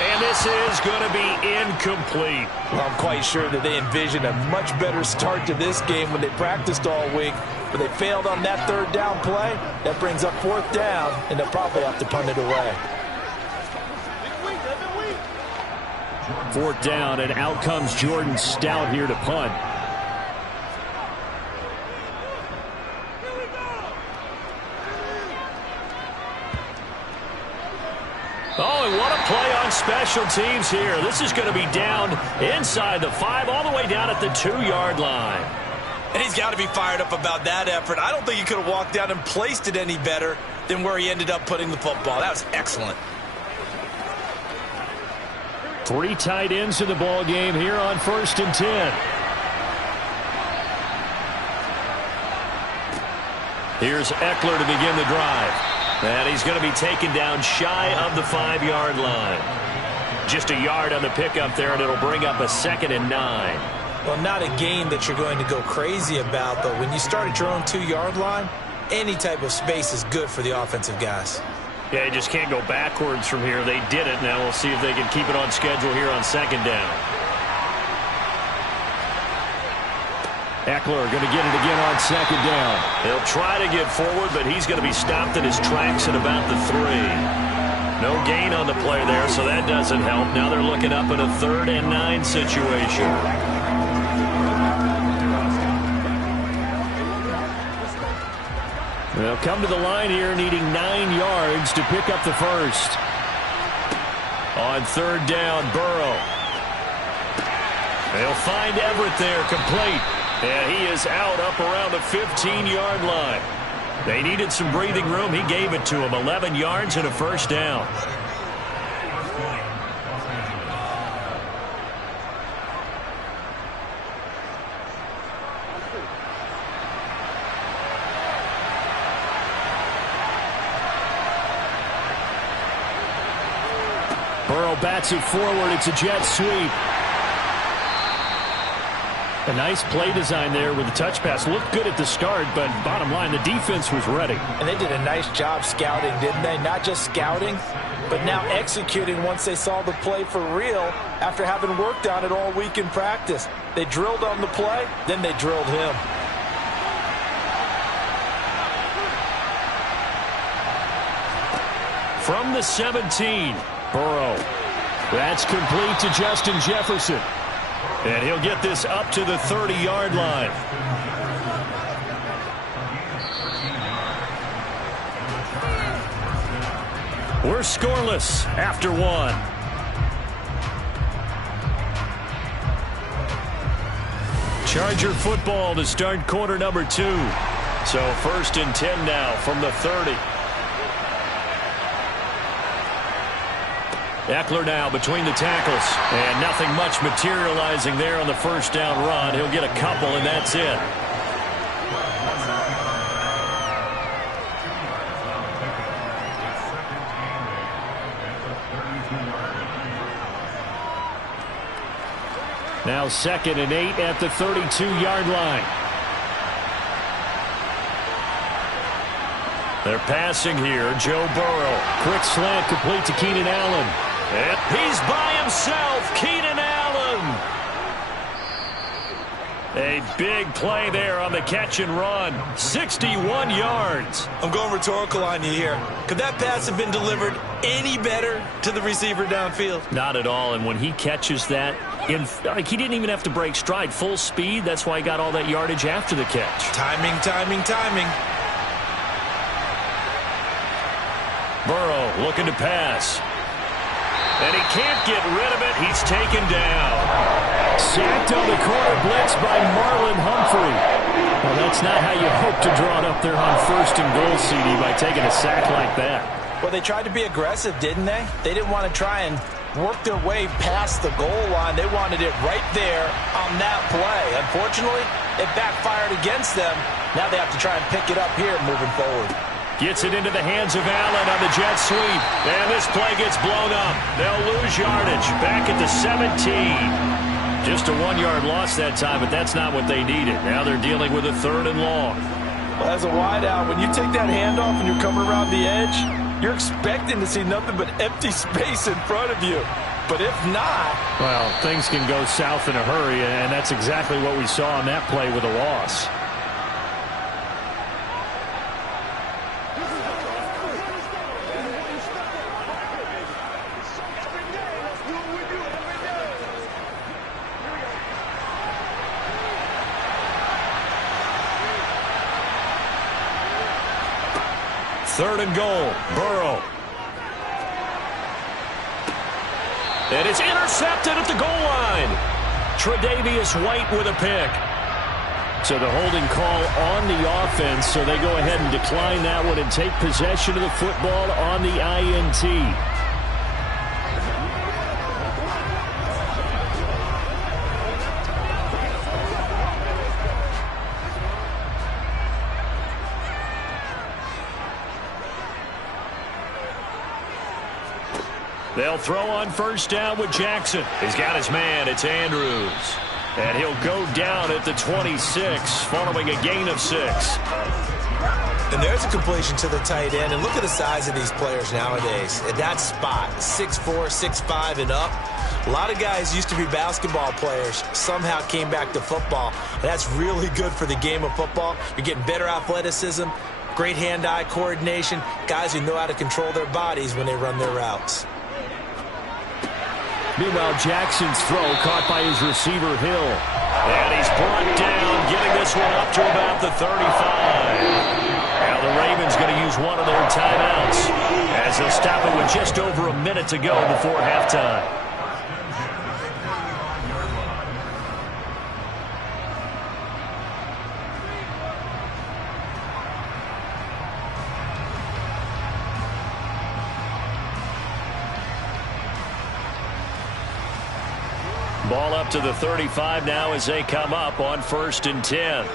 And this is going to be incomplete. Well, I'm quite sure that they envisioned a much better start to this game when they practiced all week. But they failed on that third down play. That brings up fourth down, and they'll probably have to punt it away. Fourth down, and out comes Jordan Stout here to punt. Oh, and what a play on special teams here. This is going to be down inside the 5, all the way down at the 2-yard line. And he's got to be fired up about that effort. I don't think he could have walked down and placed it any better than where he ended up putting the football. That was excellent. 3 tight ends in the ball game here on 1st and 10. Here's Eckler to begin the drive. And he's going to be taken down shy of the 5-yard line. Just a yard on the pickup there, and it'll bring up a 2nd and 9. Well, not a game that you're going to go crazy about, but when you start at your own 2-yard line, any type of space is good for the offensive guys. Yeah, you just can't go backwards from here. They did it. Now we'll see if they can keep it on schedule here on 2nd down. Eckler going to get it again on 2nd down. He'll try to get forward, but he's going to be stopped in his tracks at about the 3. No gain on the play there, so that doesn't help. Now they're looking up in a 3rd and 9 situation. They'll come to the line here needing 9 yards to pick up the first. On 3rd down, Burrow. They'll find Everett there, complete. And he is out up around the 15-yard line. They needed some breathing room. He gave it to him. 11 yards and a first down. Burrow bats it forward. It's a jet sweep. A nice play design there with the touch pass. Looked good at the start, but bottom line, the defense was ready. And they did a nice job scouting, didn't they? Not just scouting, but now executing once they saw the play for real after having worked on it all week in practice. They drilled on the play, then they drilled him. From the 17, Burrow. That's complete to Justin Jefferson. And he'll get this up to the 30-yard line. We're scoreless after one. Charger football to start quarter number 2. So 1st and 10 now from the 30. Eckler now between the tackles. And nothing much materializing there on the first down run. He'll get a couple, and that's it. Now 2nd and 8 at the 32-yard line. They're passing here. Joe Burrow. Quick slant complete to Keenan Allen. And he's by himself. Keenan Allen. A big play there on the catch and run. 61 yards. I'm going rhetorical on you here. Could that pass have been delivered any better to the receiver downfield? Not at all. And when he catches that, he didn't even have to break stride. Full speed. That's why he got all that yardage after the catch. Timing, timing, timing. Burrow looking to pass. And he can't get rid of it. He's taken down. Sacked on the corner blitz by Marlon Humphrey. Well, that's not how you hope to draw it up there on 1st and goal, CD, by taking a sack like that. Well, they tried to be aggressive, didn't they? They didn't want to try and work their way past the goal line. They wanted it right there on that play. Unfortunately, it backfired against them. Now they have to try and pick it up here moving forward. Gets it into the hands of Allen on the jet sweep. And this play gets blown up. They'll lose yardage. Back at the 17. Just a 1-yard loss that time, but that's not what they needed. Now they're dealing with a 3rd and long. Well, as a wideout, when you take that handoff and you're coming around the edge, you're expecting to see nothing but empty space in front of you. But if not... Well, things can go south in a hurry, and that's exactly what we saw on that play with a loss. Third and goal, Burrow. And it's intercepted at the goal line. Tre'Davious White with a pick. So the holding call on the offense, so they go ahead and decline that one and take possession of the football on the INT. They'll throw on 1st down with Jackson. He's got his man. It's Andrews. And he'll go down at the 26 following a gain of 6. And there's a completion to the tight end. And look at the size of these players nowadays. At that spot, 6'4", 6'5", and up. A lot of guys used to be basketball players, somehow came back to football. And that's really good for the game of football. You're getting better athleticism, great hand-eye coordination, guys who know how to control their bodies when they run their routes. Meanwhile, Jackson's throw caught by his receiver, Hill. And he's brought down, getting this one up to about the 35. Now the Ravens going to use one of their timeouts as they'll stop it with just over a minute to go before halftime. Ball up to the 35 now as they come up on 1st and 10.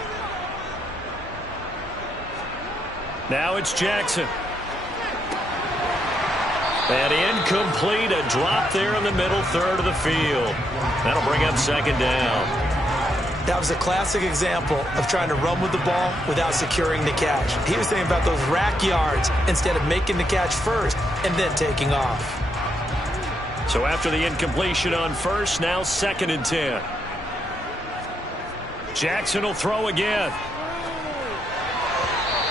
Now it's Jackson. And incomplete, a drop there in the middle third of the field. That'll bring up 2nd down. That was a classic example of trying to run with the ball without securing the catch. He was thinking about those rack yards instead of making the catch first and then taking off. So after the incompletion on first, now 2nd and 10. Jackson will throw again.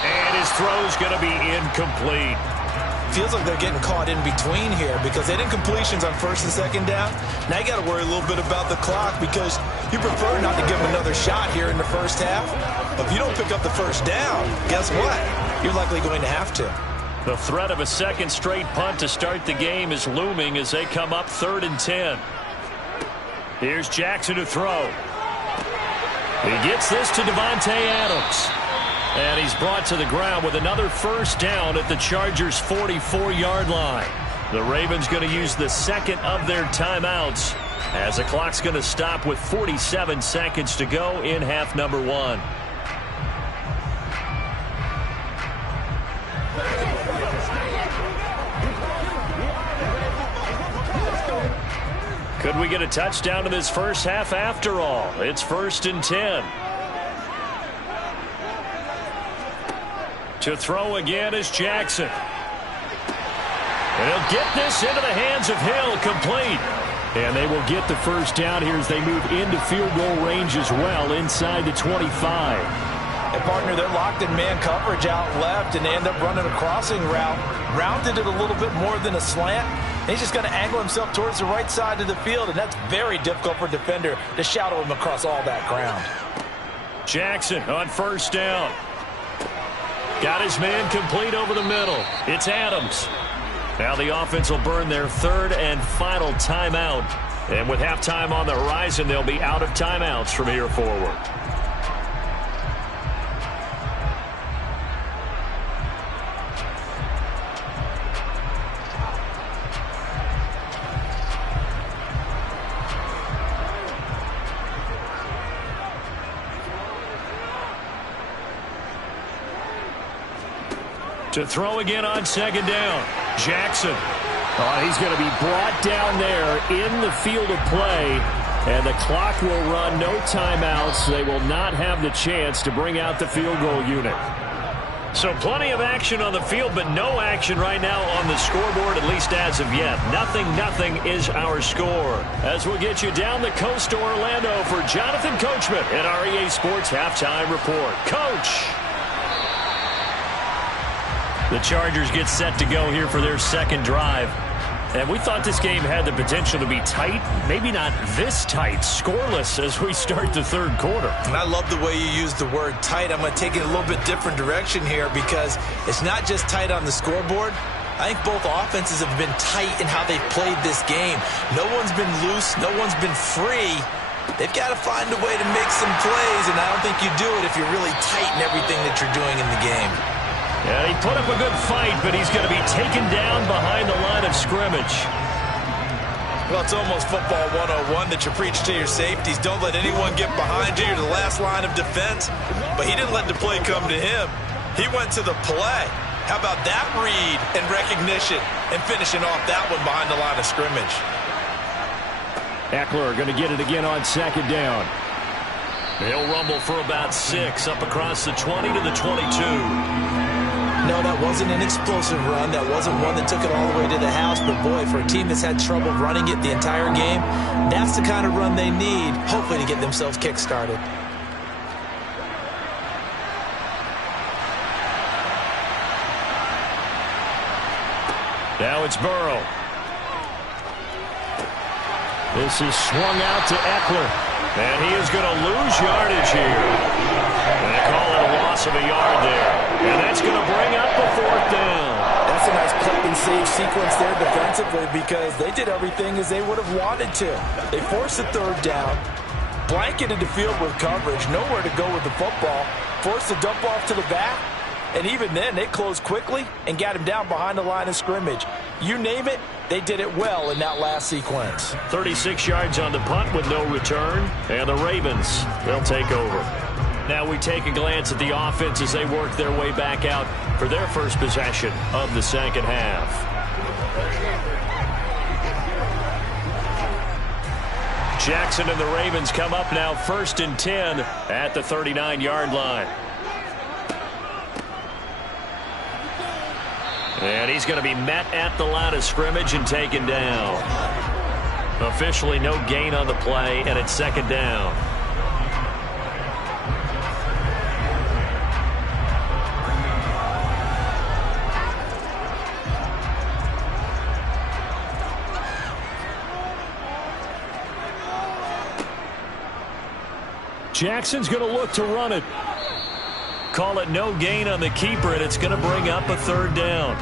And his throw's going to be incomplete. Feels like they're getting caught in between here because they did incompletions on 1st and 2nd down. Now you got to worry a little bit about the clock because you prefer not to give them another shot here in the first half. But if you don't pick up the first down, guess what? You're likely going to have to. The threat of a second straight punt to start the game is looming as they come up 3rd and 10. Here's Jackson to throw. He gets this to Davante Adams. And he's brought to the ground with another first down at the Chargers' 44-yard line. The Ravens going to use the second of their timeouts as the clock's going to stop with 47 seconds to go in half number 1. Could we get a touchdown in this first half after all? It's 1st and 10. To throw again is Jackson. And he'll get this into the hands of Hill, complete. And they will get the first down here as they move into field goal range as well inside the 25. And partner, they're locked in man coverage out left, and they end up running a crossing route. Rounded it a little bit more than a slant. And he's just going to angle himself towards the right side of the field, and that's very difficult for a defender to shadow him across all that ground. Jackson on first down. Got his man complete over the middle. It's Adams. Now the offense will burn their 3rd and final timeout. And with halftime on the horizon, they'll be out of timeouts from here forward. To throw again on 2nd down. Jackson. He's going to be brought down there in the field of play. And the clock will run, no timeouts. They will not have the chance to bring out the field goal unit. So plenty of action on the field, but no action right now on the scoreboard, at least as of yet. 0-0 is our score. As we'll get you down the coast to Orlando for Jonathan Coachman at our EA Sports Halftime Report. Coach! The Chargers get set to go here for their second drive. And we thought this game had the potential to be tight, maybe not this tight, scoreless as we start the 3rd quarter. And I love the way you use the word tight. I'm going to take it a little bit different direction here because it's not just tight on the scoreboard. I think both offenses have been tight in how they've played this game. No one's been loose. No one's been free. They've got to find a way to make some plays, and I don't think you do it if you're really tight in everything that you're doing in the game. Yeah, he put up a good fight, but he's going to be taken down behind the line of scrimmage. Well, it's almost football 101 that you preach to your safeties. Don't let anyone get behind you. You're the last line of defense. But he didn't let the play come to him. He went to the play. How about that read and recognition and finishing off that one behind the line of scrimmage? Eckler going to get it again on 2nd down. He'll rumble for about 6 up across the 20 to the 22. No, that wasn't an explosive run. That wasn't one that took it all the way to the house. But, boy, for a team that's had trouble running it the entire game, that's the kind of run they need, hopefully, to get themselves kick-started. Now it's Burrow. This is swung out to Eckler. And he is going to lose yardage here. And they call it a loss of a yard there. And that's going to bring up the 4th down. That's a nice play and save sequence there defensively because they did everything as they would have wanted to. They forced the 3rd down, blanketed the field with coverage, nowhere to go with the football, forced the dump off to the back, and even then they closed quickly and got him down behind the line of scrimmage. You name it, they did it well in that last sequence. 36 yards on the punt with no return, and the Ravens, they'll take over. Now we take a glance at the offense as they work their way back out for their first possession of the 2nd half. Jackson and the Ravens come up now 1st and 10 at the 39-yard line. And he's going to be met at the line of scrimmage and taken down. Officially no gain on the play, and it's 2nd down. Jackson's going to look to run it. Call it no gain on the keeper, and it's going to bring up a 3rd down.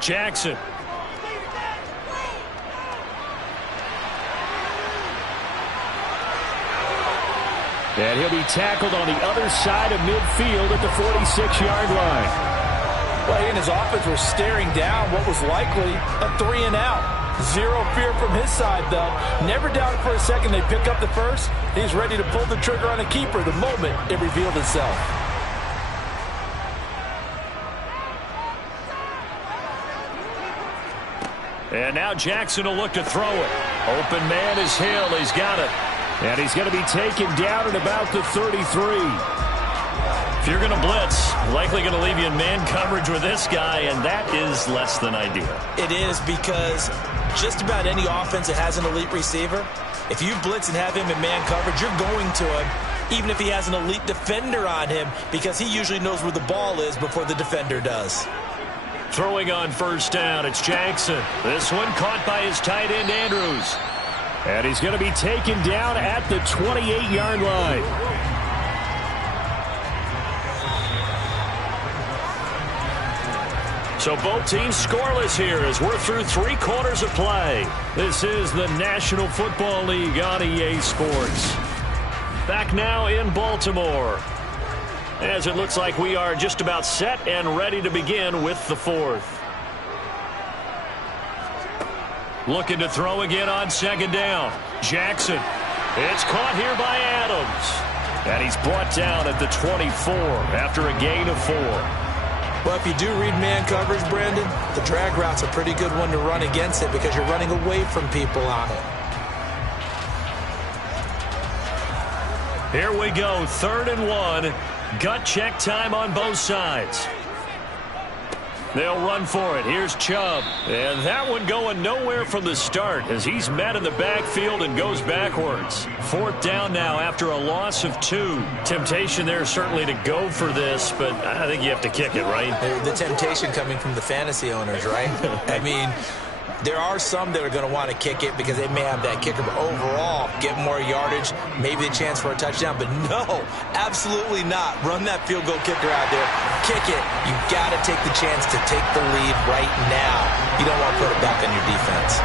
Jackson. And he'll be tackled on the other side of midfield at the 46-yard line. Well, he and his offense were staring down what was likely a 3-and-out. Zero fear from his side, though. Never doubted for a second they pick up the first. He's ready to pull the trigger on a keeper the moment it revealed itself. And now Jackson will look to throw it. Open man is Hill. He's got it. And he's going to be taken down at about the 33. If you're going to blitz, likely going to leave you in man coverage with this guy, and that is less than ideal. It is, because just about any offense that has an elite receiver, if you blitz and have him in man coverage, you're going to him, even if he has an elite defender on him, because he usually knows where the ball is before the defender does. Throwing on 1st down, it's Jackson. This one caught by his tight end, Andrews. And he's going to be taken down at the 28-yard line. So both teams scoreless here as we're through 3 quarters of play. This is the National Football League on EA Sports. Back now in Baltimore, as it looks like we are just about set and ready to begin with the 4th. Looking to throw again on 2nd down. Jackson. It's caught here by Adams. And he's brought down at the 24 after a gain of 4. Well, if you do read man coverage, Brandon, the drag route's a pretty good one to run against it because you're running away from people on it. Here we go, 3rd and 1. Gut check time on both sides. They'll run for it. Here's Chubb. And that one going nowhere from the start as he's met in the backfield and goes backwards. 4th down now after a loss of 2. Temptation there certainly to go for this, but I think you have to kick it, right? The temptation coming from the fantasy owners, right? I mean, there are some that are going to want to kick it because they may have that kicker, but overall, get more yardage, maybe a chance for a touchdown. But no, absolutely not. Run that field goal kicker out there. Kick it. You've got to take the chance to take the lead right now. You don't want to put it back on your defense.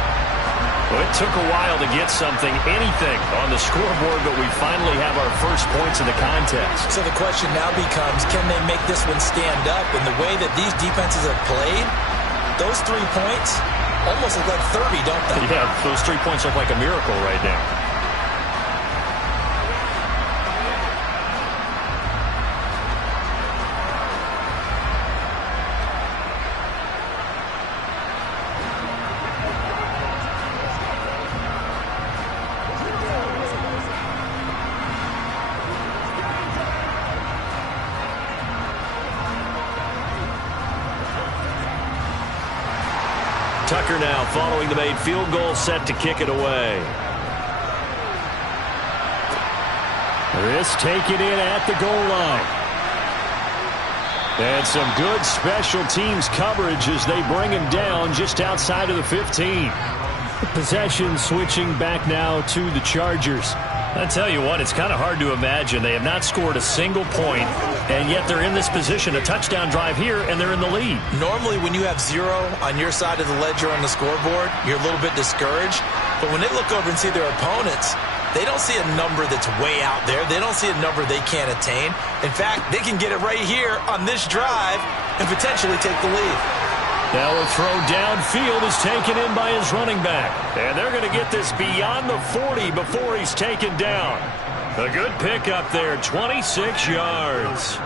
Well, it took a while to get something, anything, on the scoreboard, but we finally have our first points in the contest. So the question now becomes, can they make this one stand up? And the way that these defenses have played, those 3 points almost look like 30, don't they? Yeah, those 3 points look like a miracle right now. Tucker now following the made field goal, set to kick it away. This taken in at the goal line. And some good special teams coverage as they bring him down just outside of the 15. Possession switching back now to the Chargers. I tell you what, it's kind of hard to imagine. They have not scored a single point, and yet they're in this position, a touchdown drive here, and they're in the lead. Normally, when you have 0 on your side of the ledger on the scoreboard, you're a little bit discouraged. But when they look over and see their opponents, they don't see a number that's way out there. They don't see a number they can't attain. In fact, they can get it right here on this drive and potentially take the lead. Now a throw downfield is taken in by his running back. And they're going to get this beyond the 40 before he's taken down. A good pickup there, 26 yards.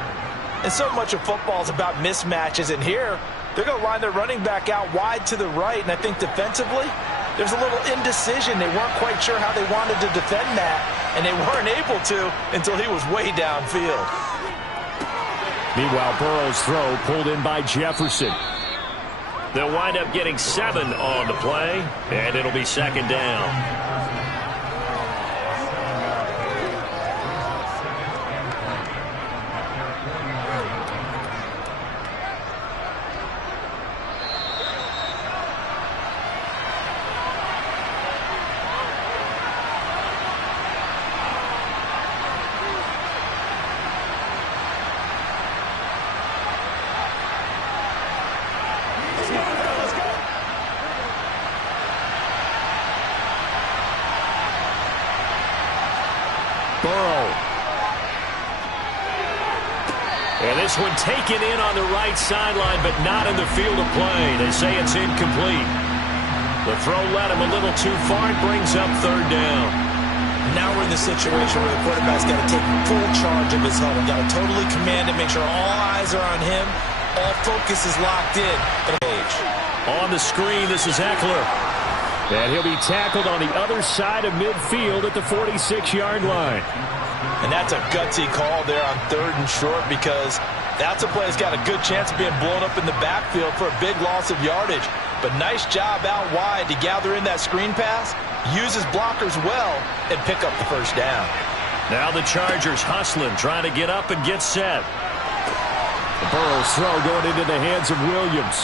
And so much of football is about mismatches. And here, they're going to line their running back out wide to the right. And I think defensively, there's a little indecision. They weren't quite sure how they wanted to defend that. And they weren't able to until he was way downfield. Meanwhile, Burrow's throw pulled in by Jefferson. They'll wind up getting 7 on the play, and it'll be second down. And this one taken in on the right sideline, but not in the field of play. They say it's incomplete. The throw led him a little too far and brings up third down. Now we're in the situation where the quarterback's got to take full charge of his huddle. Got to totally command it, make sure all eyes are on him. All focus is locked in. On the screen, this is Eckler. And he'll be tackled on the other side of midfield at the 46-yard line. And that's a gutsy call there on 3rd and short, because that's a play that's got a good chance of being blown up in the backfield for a big loss of yardage. But nice job out wide to gather in that screen pass, use his blockers well, and pick up the first down. Now the Chargers hustling, trying to get up and get set. Burrow's throw going into the hands of Williams.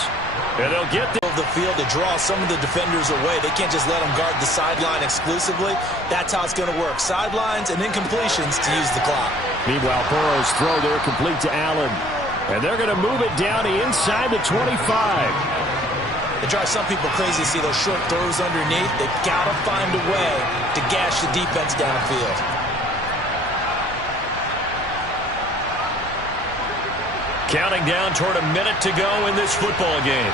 And they'll get the field to draw some of the defenders away. They can't just let them guard the sideline exclusively. That's how it's going to work. Sidelines and incompletions to use the clock. Meanwhile, Burrow's throw there complete to Allen. And they're going to move it down inside the 25. It drives some people crazy to see those short throws underneath. They've got to find a way to gash the defense downfield. Counting down toward a minute to go in this football game.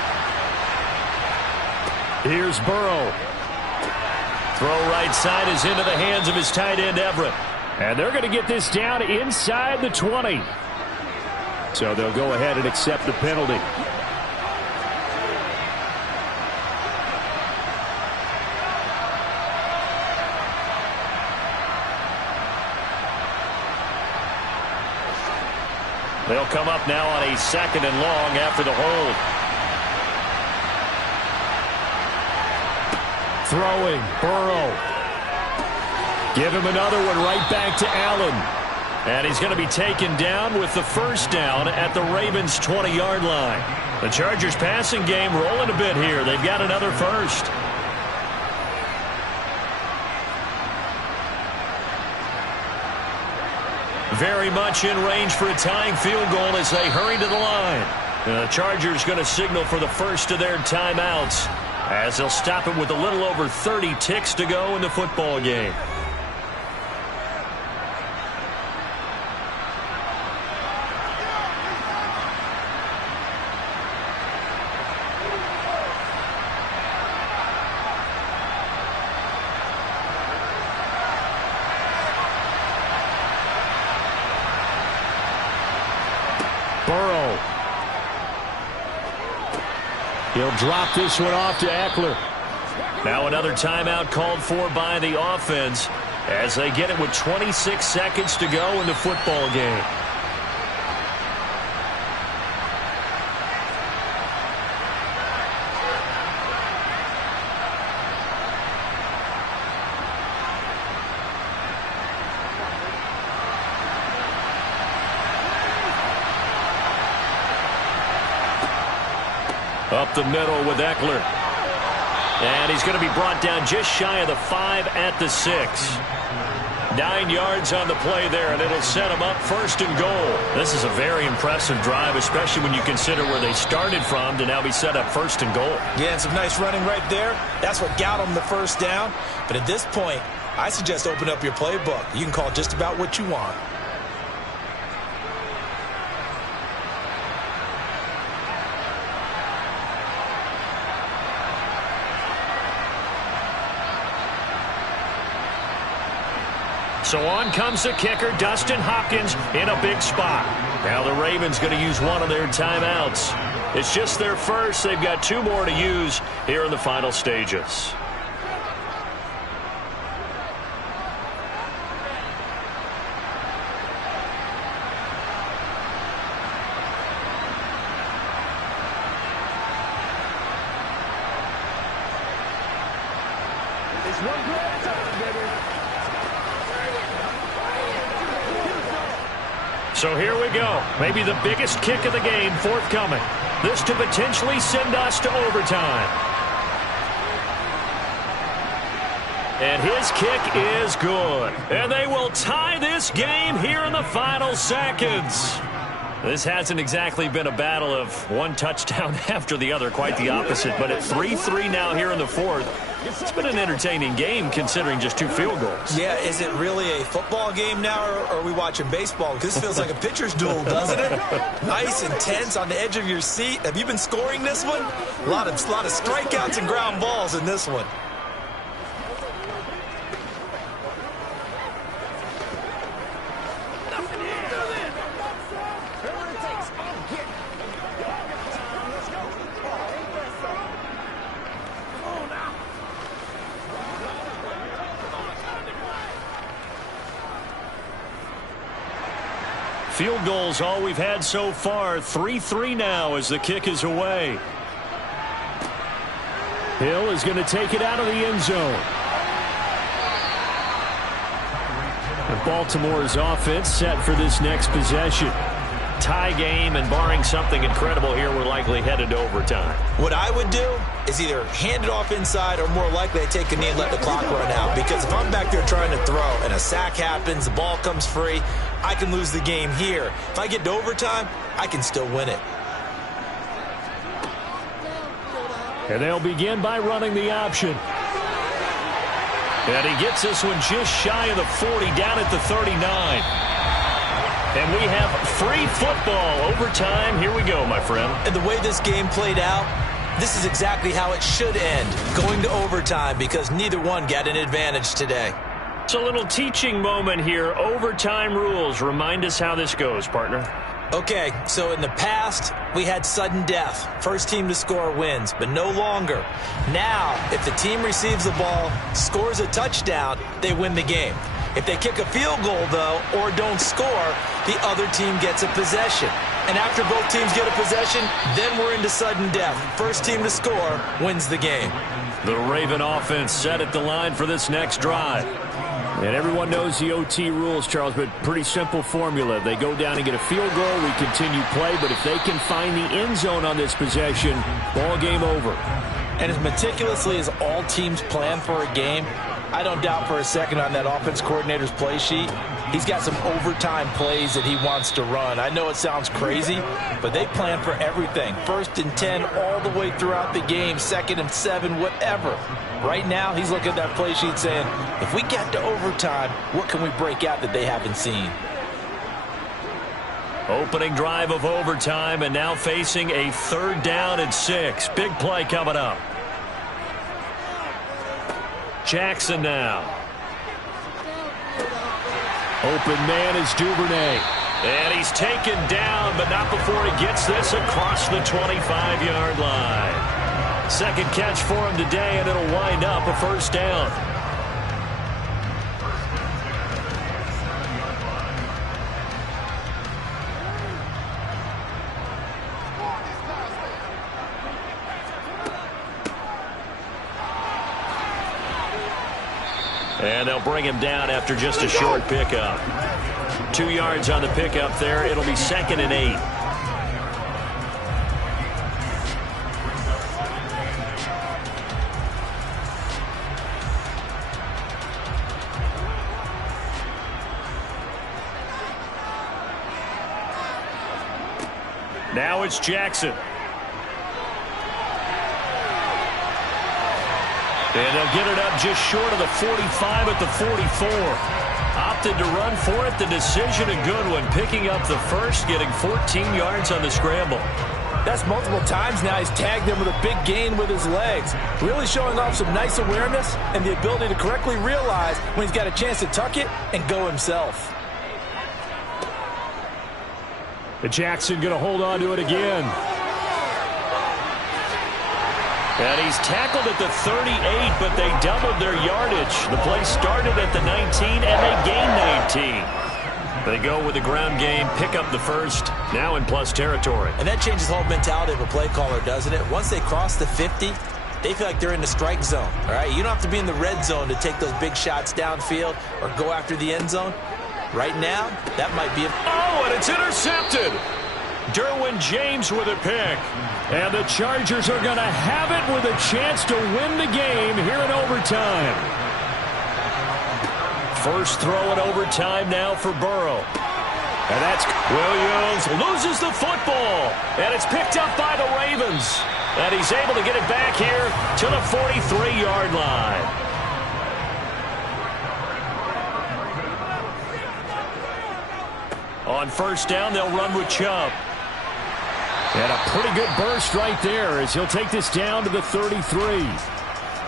Here's Burrow. Throw right side is into the hands of his tight end, Everett. And they're going to get this down inside the 20. So they'll go ahead and accept the penalty. They'll come up now on a 2nd and long after the hold. Throwing, Burrow. Give him another one right back to Allen. And he's going to be taken down with the first down at the Ravens' 20-yard line. The Chargers passing game rolling a bit here. They've got another first. Very much in range for a tying field goal as they hurry to the line. The Chargers going to signal for the first of their timeouts as they'll stop it with a little over 30 ticks to go in the football game. Burrow. He'll drop this one off to Eckler. Now another timeout called for by the offense as they get it with 26 seconds to go in the football game. Up the middle with Eckler. And he's going to be brought down just shy of the 5 at the 6. 9 yards on the play there, and it'll set him up 1st and goal. This is a very impressive drive, especially when you consider where they started from to now be set up 1st and goal. Yeah, and some nice running right there. That's what got them the first down. But at this point, I suggest open up your playbook. You can call just about what you want. So on comes the kicker, Dustin Hopkins, in a big spot. Now the Ravens going to use one of their timeouts. It's just their first. They've got 2 more to use here in the final stages. So here we go. Maybe the biggest kick of the game forthcoming. This to potentially send us to overtime. And his kick is good. And they will tie this game here in the final seconds. This hasn't exactly been a battle of one touchdown after the other. Quite the opposite. But at 3-3 now here in the fourth, it's been an entertaining game considering just 2 field goals. Yeah, is it really a football game now, or are we watching baseball? Because this feels like a pitcher's duel, doesn't it? Nice and tense on the edge of your seat. Have you been scoring this one? A lot of strikeouts and ground balls in this one. Field goals all we've had so far. 3-3 now as the kick is away. Hill is going to take it out of the end zone. And Baltimore's offense set for this next possession. Tie game, and barring something incredible here, we're likely headed to overtime. What I would do is either hand it off inside or more likely I take a knee and let the clock run out. Because if I'm back there trying to throw and a sack happens, the ball comes free, I can lose the game here. If I get to overtime, I can still win it. And they'll begin by running the option. And he gets this one just shy of the 40, down at the 39. And we have free football. Overtime. Here we go, my friend. And the way this game played out, this is exactly how it should end, going to overtime, because neither one got an advantage today. It's a little teaching moment here. Overtime rules. Remind us how this goes, partner. Okay, so in the past, we had sudden death. First team to score wins, but no longer. Now, if the team receives the ball, scores a touchdown, they win the game. If they kick a field goal, though, or don't score, the other team gets a possession. And after both teams get a possession, then we're into sudden death. First team to score wins the game. The Raven offense set at the line for this next drive. And everyone knows the OT rules, Charles, but pretty simple formula. They go down and get a field goal, we continue play, but if they can find the end zone on this possession, ball game over. And as meticulously as all teams plan for a game, I don't doubt for a second on that offense coordinator's play sheet, he's got some overtime plays that he wants to run. I know it sounds crazy, but they plan for everything. 1st and 10 all the way throughout the game, 2nd and 7, whatever. Right now, he's looking at that play sheet saying, if we get to overtime, what can we break out that they haven't seen? Opening drive of overtime, and now facing a 3rd down and 6. Big play coming up. Jackson now. Open man is Duvernay. And he's taken down, but not before he gets this across the 25-yard line. Second catch for him today, and it'll wind up a 1st down. And they'll bring him down after just a short pickup. 2 yards on the pickup there. It'll be 2nd and 8. Now it's Jackson. And they'll get it up just short of the 45 at the 44. Opted to run for it. The decision a good one. Picking up the first, getting 14 yards on the scramble. That's multiple times now he's tagged him with a big gain with his legs. Really showing off some nice awareness and the ability to correctly realize when he's got a chance to tuck it and go himself. Jackson going to hold on to it again. And he's tackled at the 38, but they doubled their yardage. The play started at the 19, and they gained 19. They go with the ground game, pick up the first, now in plus territory. And that changes the whole mentality of a play caller, doesn't it? Once they cross the 50, they feel like they're in the strike zone. All right, you don't have to be in the red zone to take those big shots downfield or go after the end zone. Right now, that might be and it's intercepted. Derwin James with a pick. And the Chargers are going to have it with a chance to win the game here in overtime. First throw in overtime now for Burrow. And that's Williams loses the football. And it's picked up by the Ravens. And he's able to get it back here to the 43-yard line. On first down, they'll run with Chubb. And a pretty good burst right there as he'll take this down to the 33.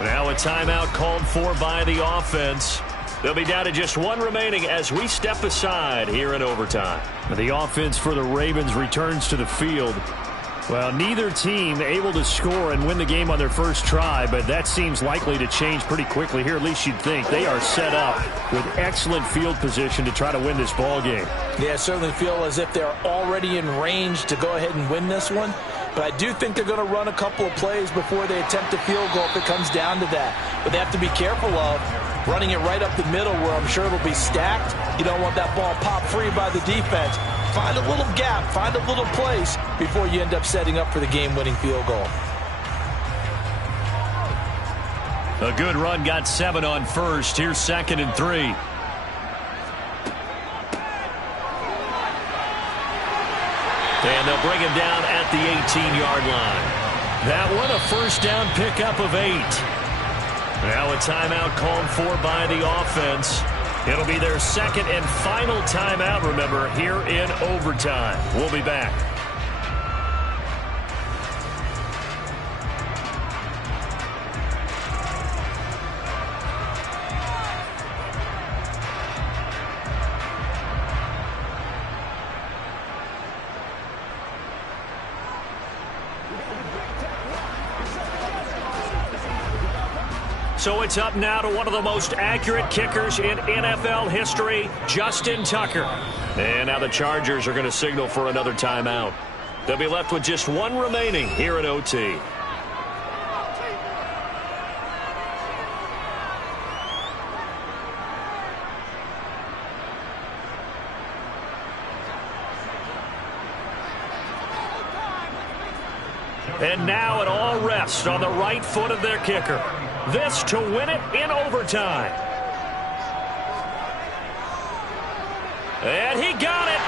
Now a timeout called for by the offense. They'll be down to just one remaining as we step aside here in overtime. The offense for the Ravens returns to the field. Well, neither team able to score and win the game on their first try, but that seems likely to change pretty quickly here. At least you'd think. They are set up with excellent field position to try to win this ball game. Yeah, I certainly feel as if they're already in range to go ahead and win this one. But I do think they're going to run a couple of plays before they attempt a field goal if it comes down to that. But they have to be careful of running it right up the middle where I'm sure it'll be stacked. You don't want that ball popped free by the defense. Find a little gap, find a little place before you end up setting up for the game-winning field goal. A good run, got 7 on first. Here's 2nd and 3. And they'll bring him down at the 18-yard line. That one, a first down pickup of 8. Now a timeout called for by the offense. It'll be their second and final timeout, remember, here in overtime. We'll be back. So it's up now to one of the most accurate kickers in NFL history, Justin Tucker. And now the Chargers are going to signal for another timeout. They'll be left with just one remaining here at OT. And now it all rests on the right foot of their kicker. This to win it in overtime. And he got it.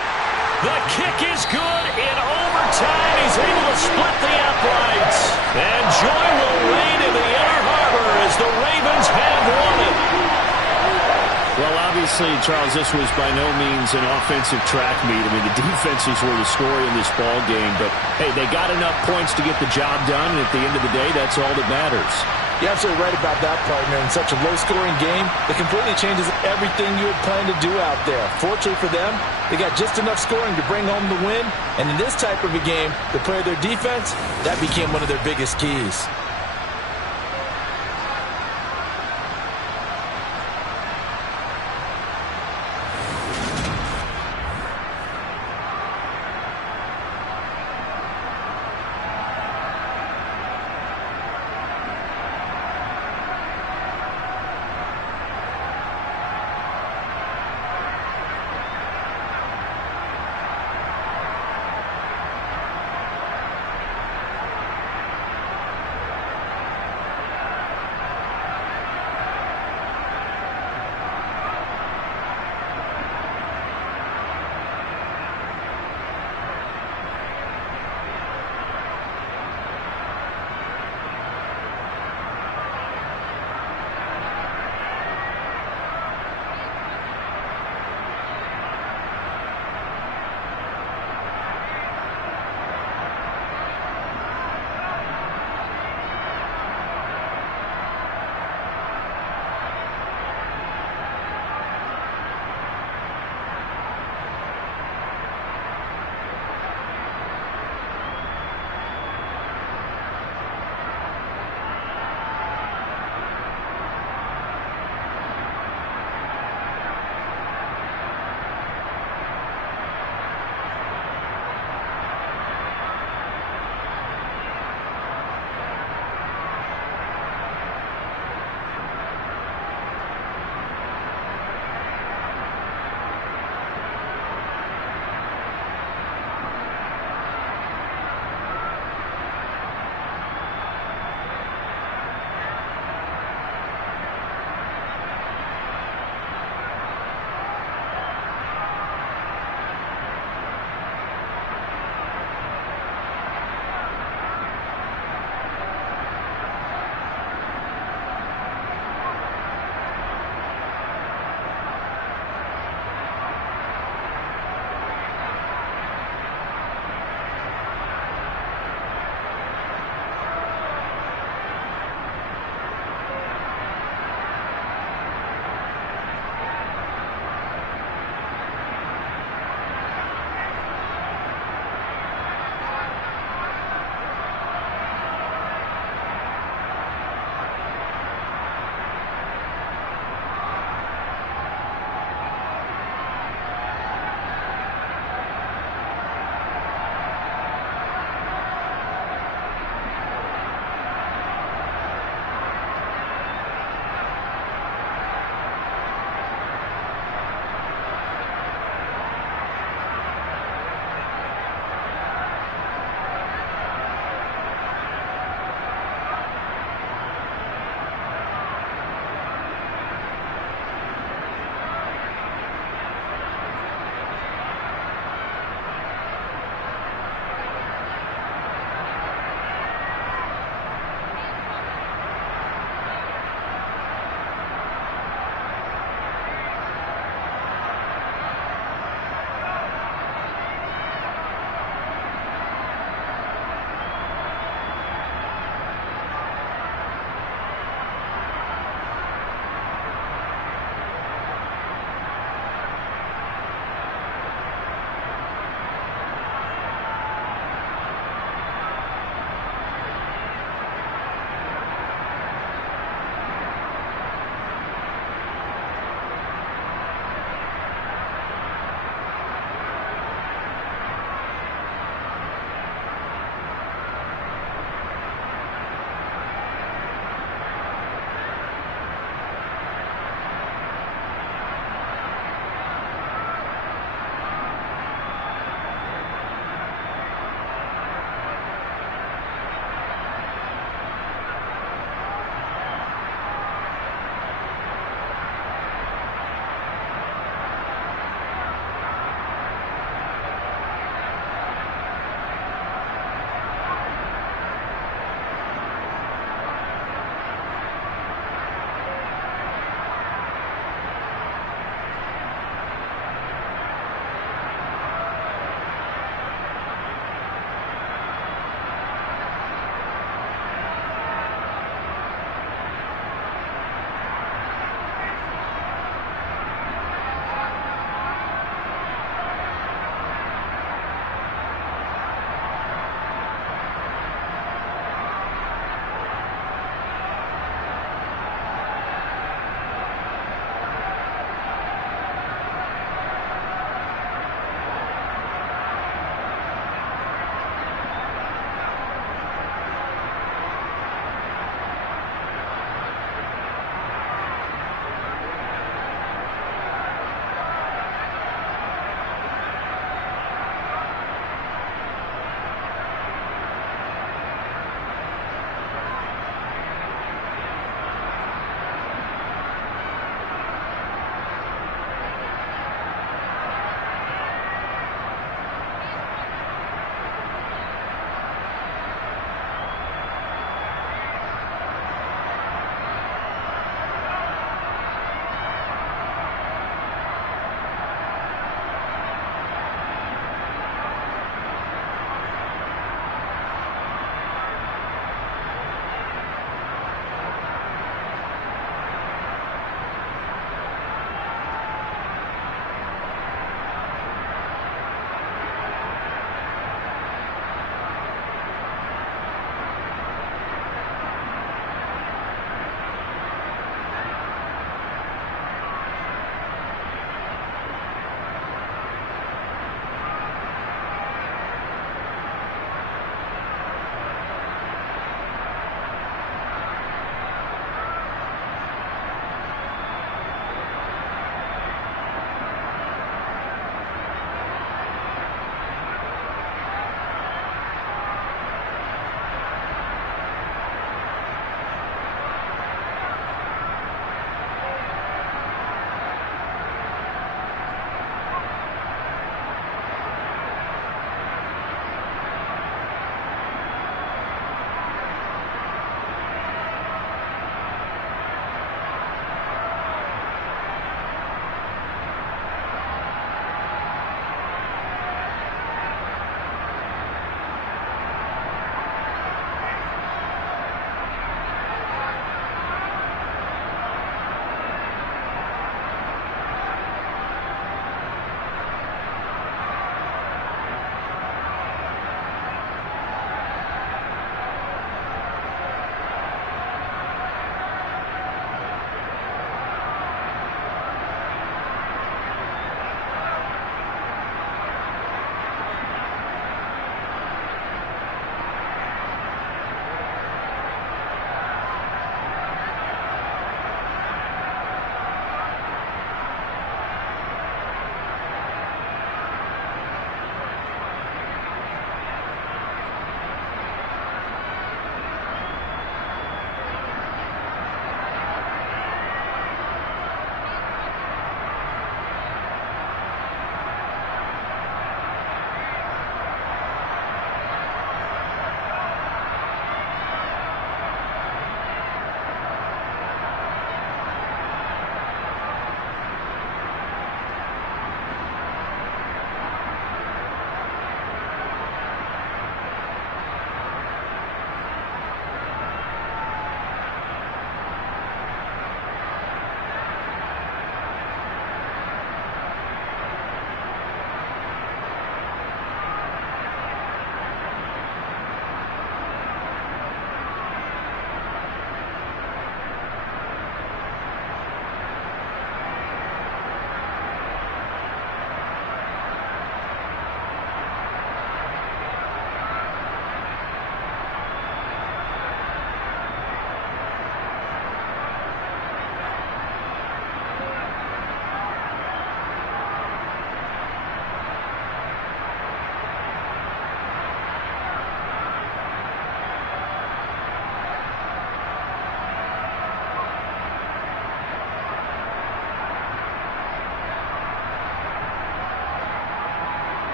The kick is good in overtime. He's able to split the uprights. And joy will reign in the Inner Harbor as the Ravens have won it. Well, obviously, Charles, this was by no means an offensive track meet. I mean, the defenses were the story in this ball game. But, hey, they got enough points to get the job done. And at the end of the day, that's all that matters. You're absolutely right about that, partner. In such a low-scoring game, it completely changes everything you had planned to do out there. Fortunately for them, they got just enough scoring to bring home the win. And in this type of a game, the play of their defense, that became one of their biggest keys.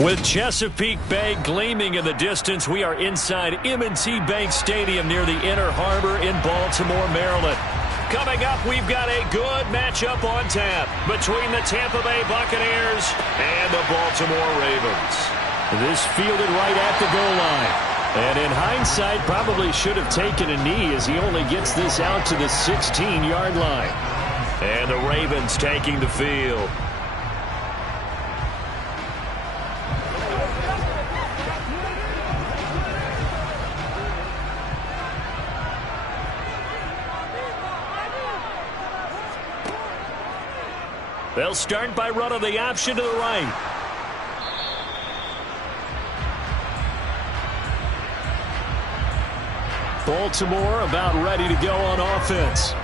With Chesapeake Bay gleaming in the distance, we are inside M&T Bank Stadium near the Inner Harbor in Baltimore, Maryland. Coming up, we've got a good matchup on tap between the Tampa Bay Buccaneers and the Baltimore Ravens. This fielded right at the goal line. And in hindsight, probably should have taken a knee as he only gets this out to the 16-yard line. And the Ravens taking the field. They'll start by running the option to the right. Baltimore about ready to go on offense.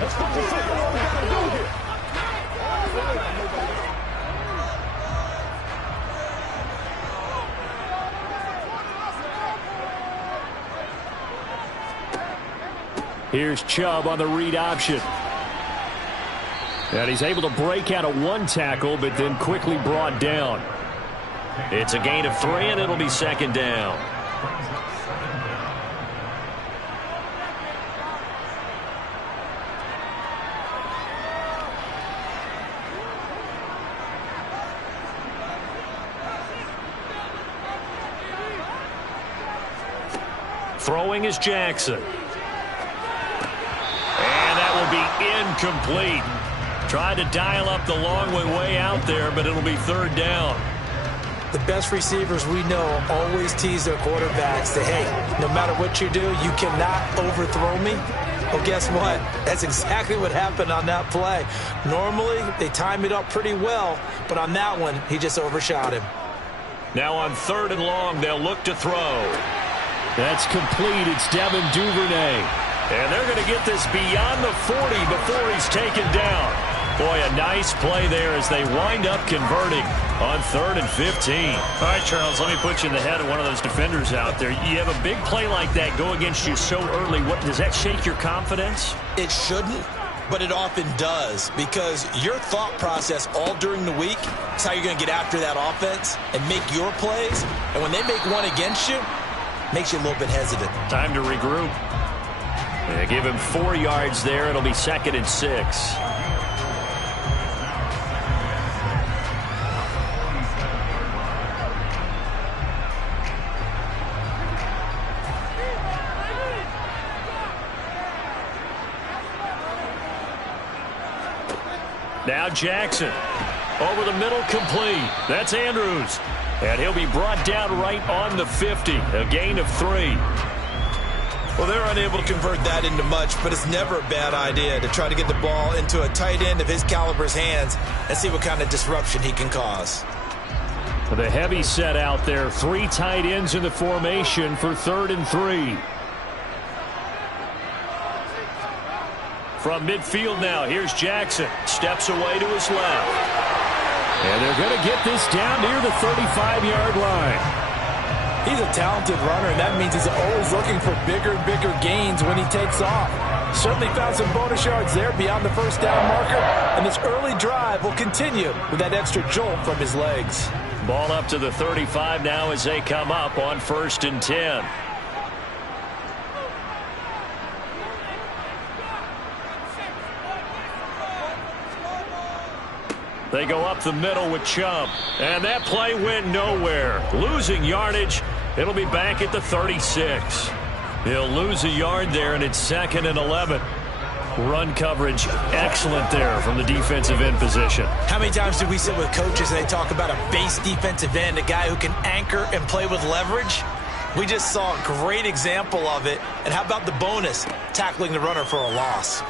Let's go to second. What we got to do here? Here's Chubb on the read option. And he's able to break out of one tackle, but then quickly brought down. It's a gain of 3, and it'll be second down. Throwing is Jackson. And that will be incomplete. Tried to dial up the long way out there, but it'll be third down. The best receivers we know always tease their quarterbacks that, hey, no matter what you do, you cannot overthrow me. Well, guess what? That's exactly what happened on that play. Normally, they time it up pretty well, but on that one, he just overshot him. Now on third and long, they'll look to throw. That's complete. It's Devin Duvernay. And they're going to get this beyond the 40 before he's taken down. Boy, a nice play there as they wind up converting on 3rd and 15. All right, Charles, let me put you in the head of one of those defenders out there. You have a big play like that go against you so early. What, does that shake your confidence? It shouldn't, but it often does, because your thought process all during the week is how you're going to get after that offense and make your plays. And when they make one against you, makes you a little bit hesitant. Time to regroup. They give him 4 yards there. It'll be 2nd and 6. Now Jackson. Over the middle, complete. That's Andrews. And he'll be brought down right on the 50. A gain of 3. Well, they're unable to convert that into much, but it's never a bad idea to try to get the ball into a tight end of his caliber's hands and see what kind of disruption he can cause. The heavy set out there. 3 tight ends in the formation for 3rd and 3. From midfield now, here's Jackson. Steps away to his left. And they're going to get this down near the 35-yard line. He's a talented runner, and that means he's always looking for bigger and bigger gains when he takes off. Certainly found some bonus yards there beyond the first down marker, and this early drive will continue with that extra jolt from his legs. Ball up to the 35 now as they come up on 1st and 10. They go up the middle with Chubb. And that play went nowhere. Losing yardage. It'll be back at the 36. He'll lose a yard there, and it's 2nd and 11. Run coverage excellent there from the defensive end position. How many times do we sit with coaches and they talk about a base defensive end, a guy who can anchor and play with leverage? We just saw a great example of it. And how about the bonus? Tackling the runner for a loss.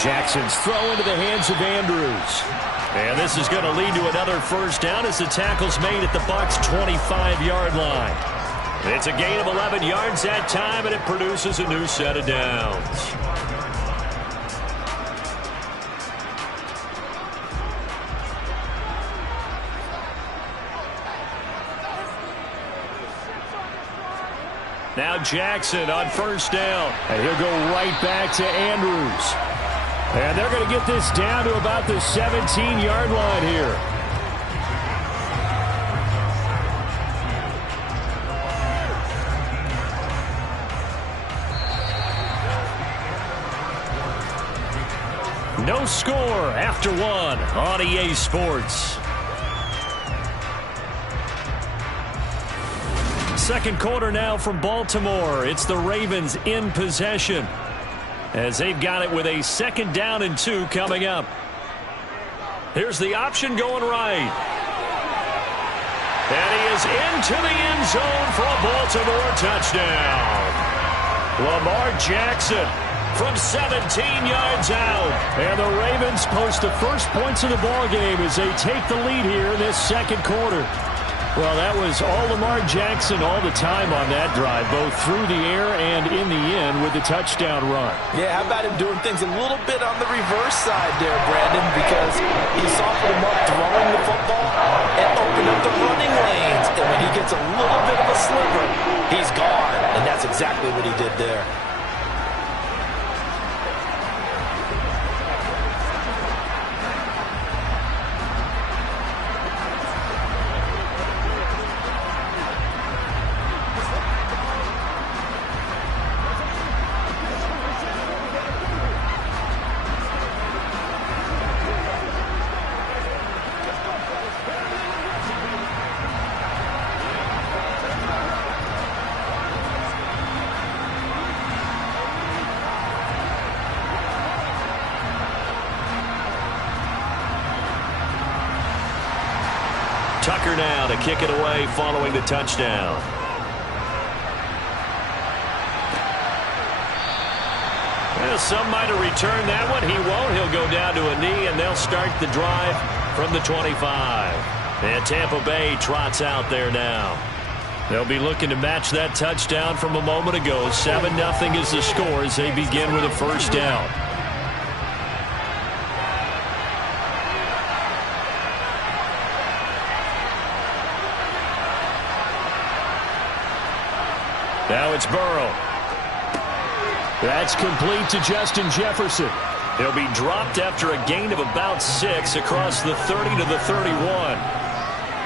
Jackson's throw into the hands of Andrews. And this is going to lead to another first down as the tackle's made at the Bucs' 25-yard line. It's a gain of 11 yards that time, and it produces a new set of downs. Now Jackson on first down. And he'll go right back to Andrews. And they're going to get this down to about the 17-yard line here. No score after one on EA Sports. Second quarter now from Baltimore. It's the Ravens in possession as they've got it with a 2nd down and 2 coming up. Here's the option going right. And he is into the end zone for a Baltimore touchdown. Lamar Jackson from 17 yards out. And the Ravens post the first points of the ballgame as they take the lead here in this second quarter. Well, that was all Lamar Jackson all the time on that drive, both through the air and in the end with the touchdown run. Yeah, how about him doing things a little bit on the reverse side there, Brandon, because he softened him up throwing the football and opened up the running lanes. And when he gets a little bit of a sliver, he's gone. And that's exactly what he did there. Tucker now to kick it away following the touchdown. Well, some might have returned that one. He won't. He'll go down to a knee, and they'll start the drive from the 25. And Tampa Bay trots out there now. They'll be looking to match that touchdown from a moment ago. 7-0 is the score as they begin with a first down. Now it's Burrow. That's complete to Justin Jefferson. He'll be dropped after a gain of about 6 across the 30 to the 31.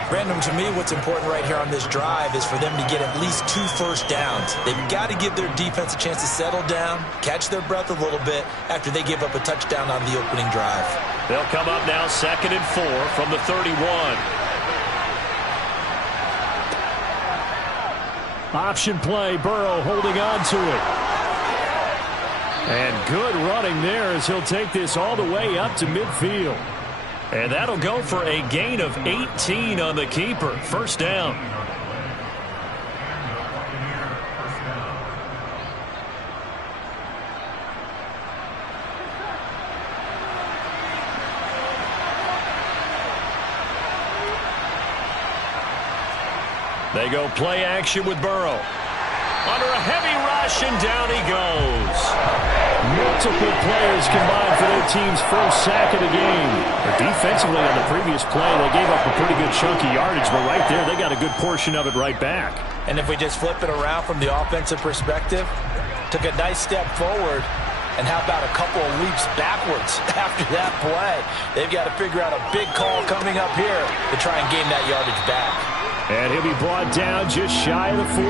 Brandon, to me, what's important right here on this drive is for them to get at least 2 first downs. They've got to give their defense a chance to settle down, catch their breath a little bit after they give up a touchdown on the opening drive. They'll come up now 2nd and 4 from the 31. Option play, Burrow holding on to it. And good running there as he'll take this all the way up to midfield. And that'll go for a gain of 18 on the keeper. First down. They go play action with Burrow. Under a heavy rush, and down he goes. Multiple players combined for their team's first sack of the game. But defensively on the previous play, they gave up a pretty good chunk of yardage, but right there, they got a good portion of it right back. And if we just flip it around from the offensive perspective, took a nice step forward, and how about a couple of leaps backwards after that play? They've got to figure out a big call coming up here to try and gain that yardage back. And he'll be brought down just shy of the 40.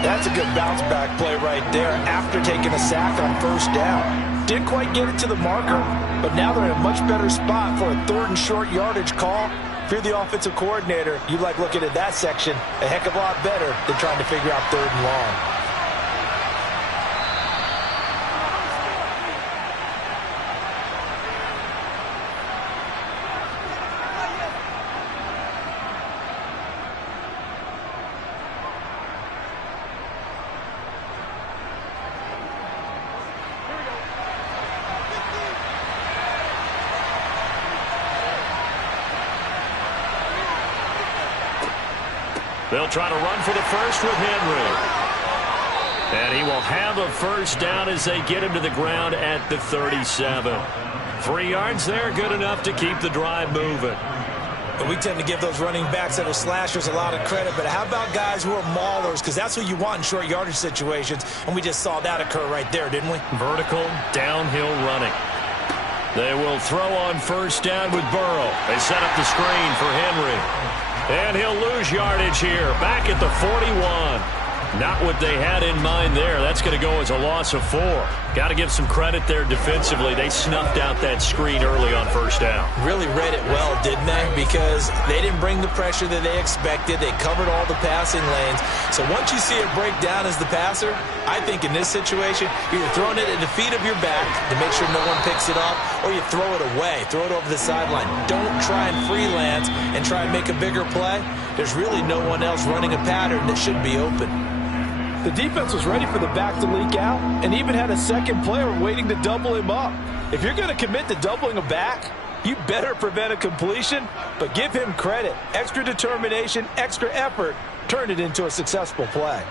That's a good bounce-back play right there after taking a sack on first down. Didn't quite get it to the marker, but now they're in a much better spot for a 3rd and short yardage call. If you're the offensive coordinator, you like looking at that section a heck of a lot better than trying to figure out 3rd and long. They'll try to run for the first with Henry. And he will have a first down as they get him to the ground at the 37. 3 yards there, good enough to keep the drive moving. And we tend to give those running backs that are slashers a lot of credit, but how about guys who are maulers? Because that's who you want in short yardage situations, and we just saw that occur right there, didn't we? Vertical, downhill running. They will throw on first down with Burrow. They set up the screen for Henry. And he'll lose yardage here, back at the 41. Not what they had in mind there. That's going to go as a loss of 4. Got to give some credit there defensively. They snuffed out that screen early on first down. Really read it well, didn't they? Because they didn't bring the pressure that they expected. They covered all the passing lanes. So once you see it break down as the passer, I think in this situation, you're either throwing it at the feet of your back to make sure no one picks it up, or you throw it away, throw it over the sideline. Don't try and freelance and try and make a bigger play. There's really no one else running a pattern that should be open. The defense was ready for the back to leak out and even had a second player waiting to double him up. If you're going to commit to doubling a back, you better prevent a completion, but give him credit. Extra determination, extra effort, turned it into a successful play.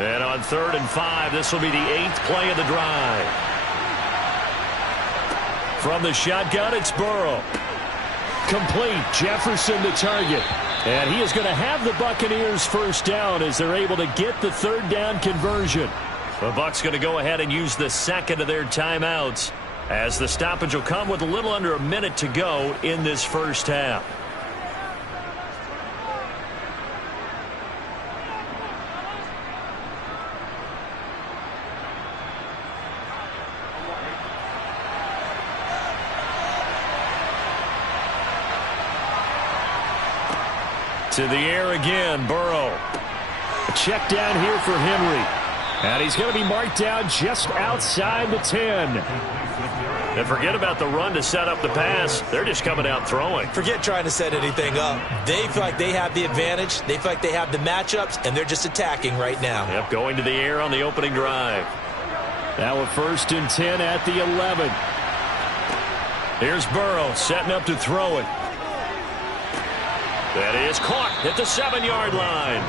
And on 3rd and 5, this will be the 8th play of the drive. From the shotgun, it's Burrow. Complete. Jefferson the target. And he is going to have the Buccaneers first down as they're able to get the 3rd down conversion. The Bucs going to go ahead and use the second of their timeouts as the stoppage will come with a little under a minute to go in this first half. To the air again, Burrow. A check down here for Henry. And he's going to be marked down just outside the 10. And forget about the run to set up the pass. They're just coming out throwing. Forget trying to set anything up. They feel like they have the advantage. They feel like they have the matchups, and they're just attacking right now. Yep, going to the air on the opening drive. Now a 1st and 10 at the 11. Here's Burrow setting up to throw it. That is caught at the 7-yard line.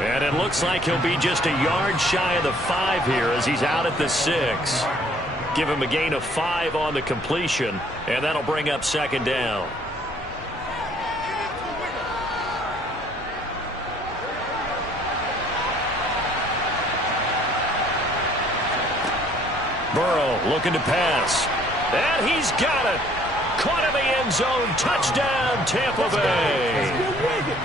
And it looks like he'll be just a yard shy of the 5 here as he's out at the 6. Give him a gain of 5 on the completion, and that'll bring up 2nd down. Burrow looking to pass. And he's got it. Caught in the end zone. Touchdown, Tampa Bay.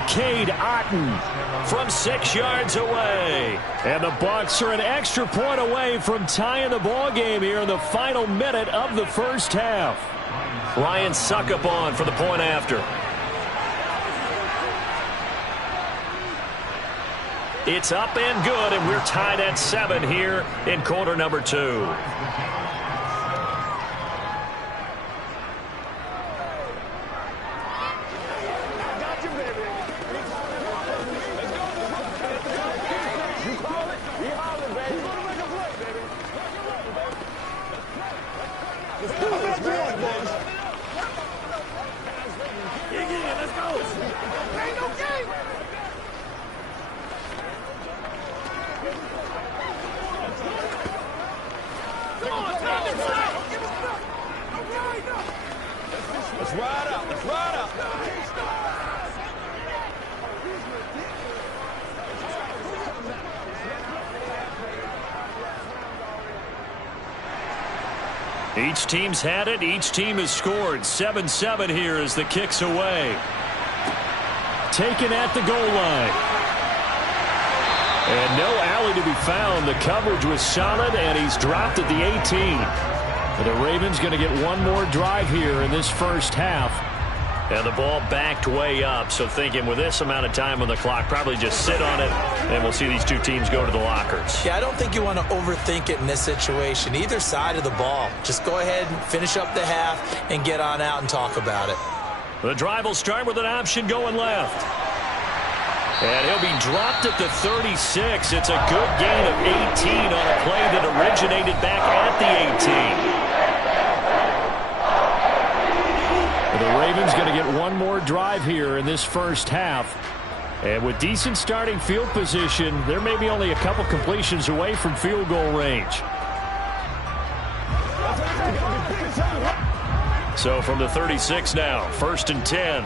Cade Otton from 6 yards away. And the Bucs are an extra point away from tying the ball game here in the final minute of the first half. Ryan Succop for the point after. It's up and good, and we're tied at 7 here in quarter number 2. Each team's had it. Each team has scored. 7-7 here as the kick's away. Taken at the goal line. And no alley to be found. The coverage was solid, and he's dropped at the 18. The Ravens going to get one more drive here in this first half. And the ball backed way up, so thinking with this amount of time on the clock, probably just sit on it, and we'll see these two teams go to the lockers. Yeah, I don't think you want to overthink it in this situation. Either side of the ball. Just go ahead and finish up the half and get on out and talk about it. The drive will start with an option going left. And he'll be dropped at the 36. It's a good gain of 18 on a play that originated back at the 18. The Ravens going to get one more drive here in this first half. And with decent starting field position, there may be only a couple completions away from field goal range. So from the 36 now, 1st and 10.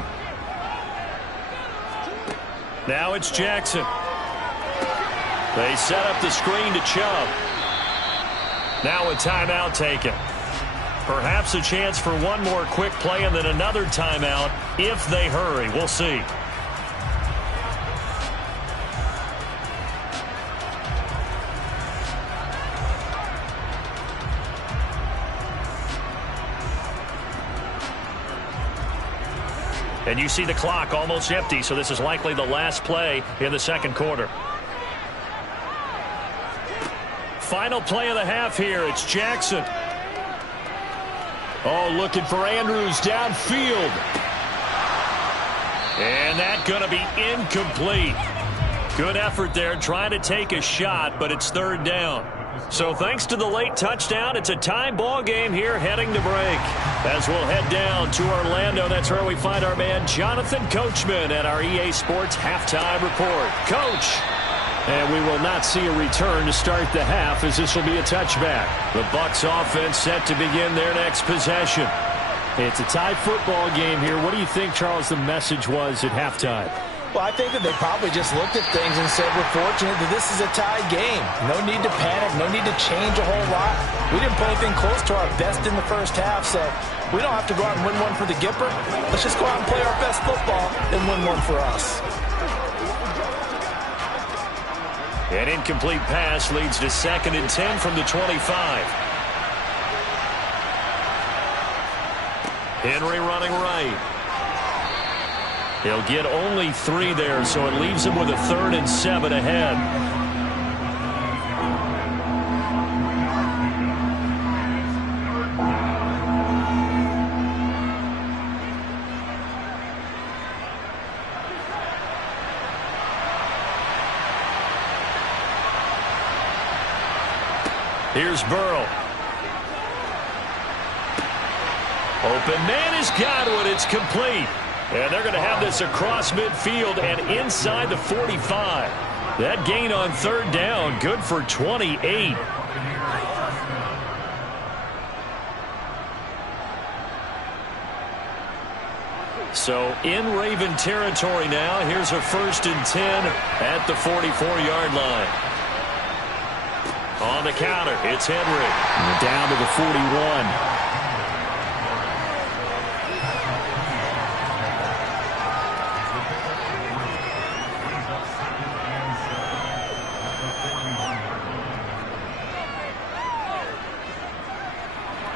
Now it's Jackson. They set up the screen to Chubb. Now a timeout taken. Perhaps a chance for one more quick play and then another timeout if they hurry. We'll see. And you see the clock almost empty, so this is likely the last play in the second quarter. Final play of the half here. It's Jackson. Oh, looking for Andrews downfield. And that going to be incomplete. Good effort there trying to take a shot, but it's 3rd down. So thanks to the late touchdown, it's a tie ball game here heading to break. As we'll head down to Orlando, that's where we find our man Jonathan Coachman at our EA Sports Halftime Report. Coach. And we will not see a return to start the half, as this will be a touchback. The Bucs offense set to begin their next possession. It's a tie football game here. What do you think, Charles, the message was at halftime? Well, I think that they probably just looked at things and said, we're fortunate that this is a tie game. No need to panic, no need to change a whole lot. We didn't play anything close to our best in the first half, so we don't have to go out and win one for the Gipper. Let's just go out and play our best football and win one for us. An incomplete pass leads to 2nd and 10 from the 25. Henry running right. He'll get only 3 there, so it leaves him with a 3rd and 7 ahead. Here's Burrow. Open man is Godwin. It's complete. And they're going to have this across midfield and inside the 45. That gain on 3rd down, good for 28. So in Raven territory now. Here's a 1st and 10 at the 44-yard line. On the counter, it's Henry. And down to the 41.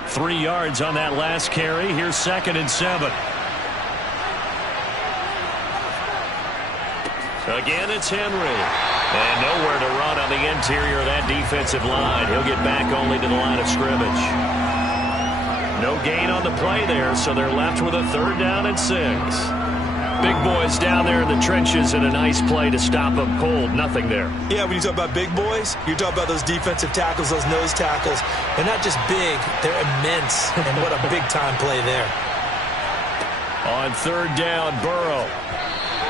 3 yards on that last carry. Here's 2nd and 7. Again, it's Henry. And nowhere to run on the interior of that defensive line. He'll get back only to the line of scrimmage. No gain on the play there, so they're left with a 3rd down and 6. Big boys down there in the trenches, and a nice play to stop them cold. Nothing there. Yeah, when you talk about big boys, you're talking about those defensive tackles, those nose tackles. They're not just big, they're immense. And what a big-time play there. On 3rd down, Burrow.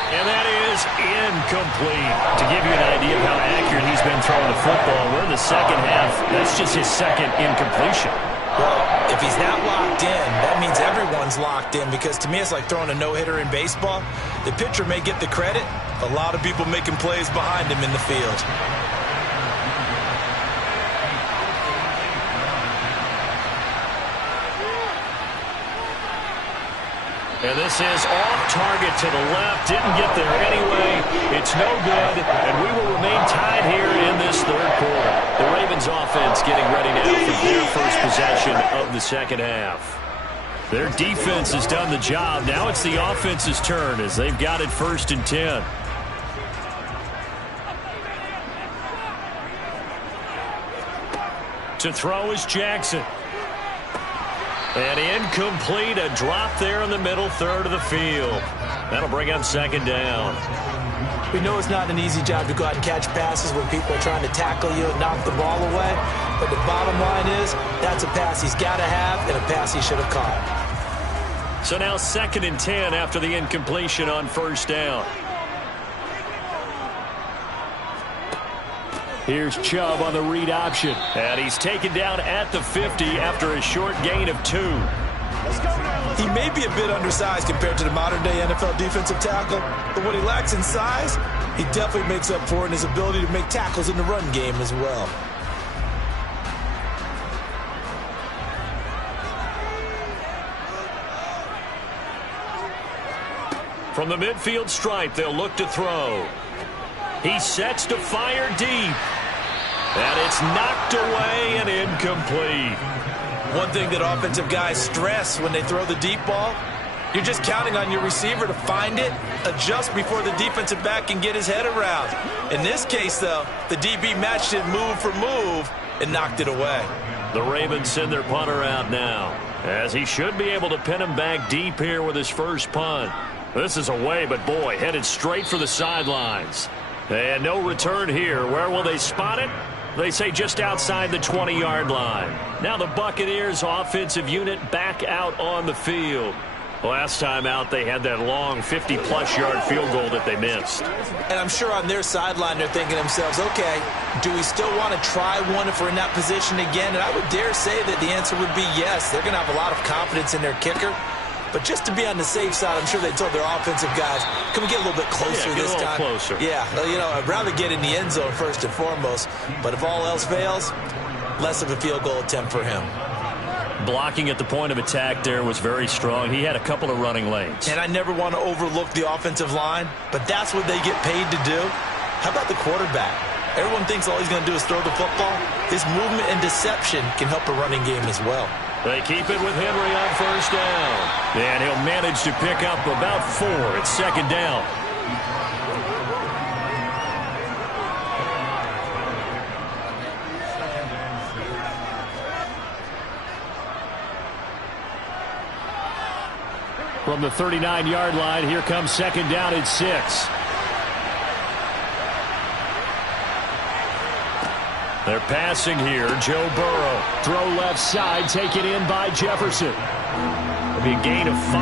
And that is incomplete. To give you an idea of how accurate he's been throwing the football, we're in the second half. That's just his 2nd incompletion. Well, if he's not locked in, that means everyone's locked in, because to me it's like throwing a no-hitter in baseball. The pitcher may get the credit. A lot of people making plays behind him in the field. And this is off target to the left. Didn't get there anyway. It's no good, and we will remain tied here in this 3rd quarter. The Ravens offense getting ready now for their first possession of the second half. Their defense has done the job. Now it's the offense's turn as they've got it 1st and 10. To throw is Jackson. And incomplete, a drop there in the middle 3rd of the field. That'll bring up 2nd down. We know it's not an easy job to go out and catch passes when people are trying to tackle you and knock the ball away. But the bottom line is, that's a pass he's got to have and a pass he should have caught. So now 2nd and 10 after the incompletion on 1st down. Here's Chubb on the read option. And he's taken down at the 50 after a short gain of 2. Let's go now. He may be a bit undersized compared to the modern-day NFL defensive tackle, but what he lacks in size, he definitely makes up for in his ability to make tackles in the run game as well. From the midfield stripe, they'll look to throw. He sets to fire deep. And it's knocked away and incomplete. One thing that offensive guys stress when they throw the deep ball, you're just counting on your receiver to find it, adjust before the defensive back can get his head around. In this case, though, the DB matched it move for move and knocked it away. The Ravens send their punter out now, as he should be able to pin him back deep here with his first punt. This is away, but boy, headed straight for the sidelines. And no return here. Where will they spot it? They say just outside the 20-yard line. Now the Buccaneers offensive unit back out on the field. Last time out, they had that long 50-plus yard field goal that they missed. And I'm sure on their sideline, they're thinking to themselves, okay, do we still want to try one if we're in that position again? And I would dare say that the answer would be yes. They're going to have a lot of confidence in their kicker. But just to be on the safe side, I'm sure they told their offensive guys, can we get a little bit closer this time? Get a little closer. Yeah, you know, I'd rather get in the end zone first and foremost. But if all else fails, less of a field goal attempt for him. Blocking at the point of attack there was very strong. He had a couple of running lanes. And I never want to overlook the offensive line, but that's what they get paid to do. How about the quarterback? Everyone thinks all he's going to do is throw the football. His movement and deception can help a running game as well. They keep it with Henry on first down. And he'll manage to pick up about 4 at second down. From the 39-yard line, here comes second down and 6. They're passing here. Joe Burrow. Throw left side, taken in by Jefferson. It'll be a gain of 5.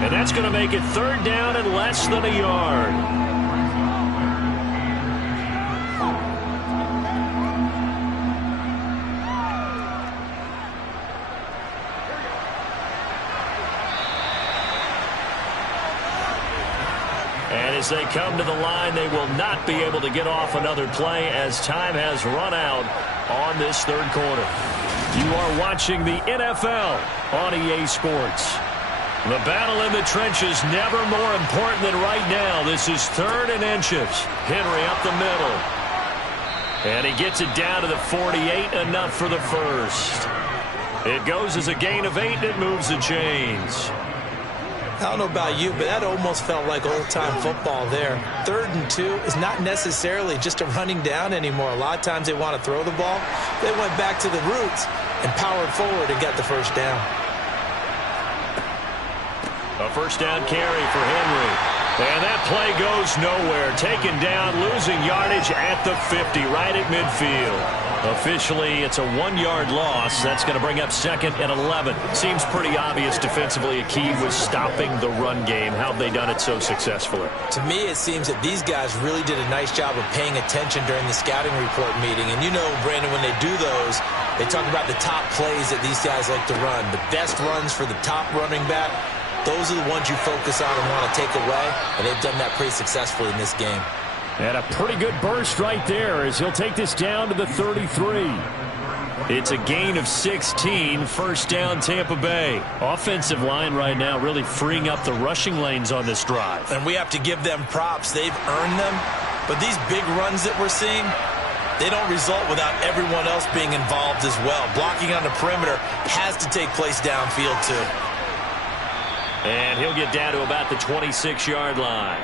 And that's going to make it third down and less than a yard. And as they come to the line, they will not be able to get off another play as time has run out on this third quarter. You are watching the NFL on EA Sports. The battle in the trenches never more important than right now. This is 3rd and inches. Henry up the middle. And he gets it down to the 48, enough for the first. It goes as a gain of 8, and it moves the chains. I don't know about you, but that almost felt like old-time football there. 3rd and 2 is not necessarily just a running down anymore. A lot of times they want to throw the ball. They went back to the roots and powered forward and got the first down. A first down carry for Henry. And that play goes nowhere. Taken down, losing yardage at the 50, right at midfield. Officially, it's a 1-yard loss. That's going to bring up 2nd and 11. Seems pretty obvious defensively a key was stopping the run game. How have they done it so successfully? To me, it seems that these guys really did a nice job of paying attention during the scouting report meeting. And you know, Brandon, when they do those, they talk about the top plays that these guys like to run. The best runs for the top running back. Those are the ones you focus on and want to take away, and they've done that pretty successfully in this game. And a pretty good burst right there as he'll take this down to the 33. It's a gain of 16, first down Tampa Bay. Offensive line right now really freeing up the rushing lanes on this drive. And we have to give them props. They've earned them. But these big runs that we're seeing, they don't result without everyone else being involved as well. Blocking on the perimeter has to take place downfield too. And he'll get down to about the 26-yard line.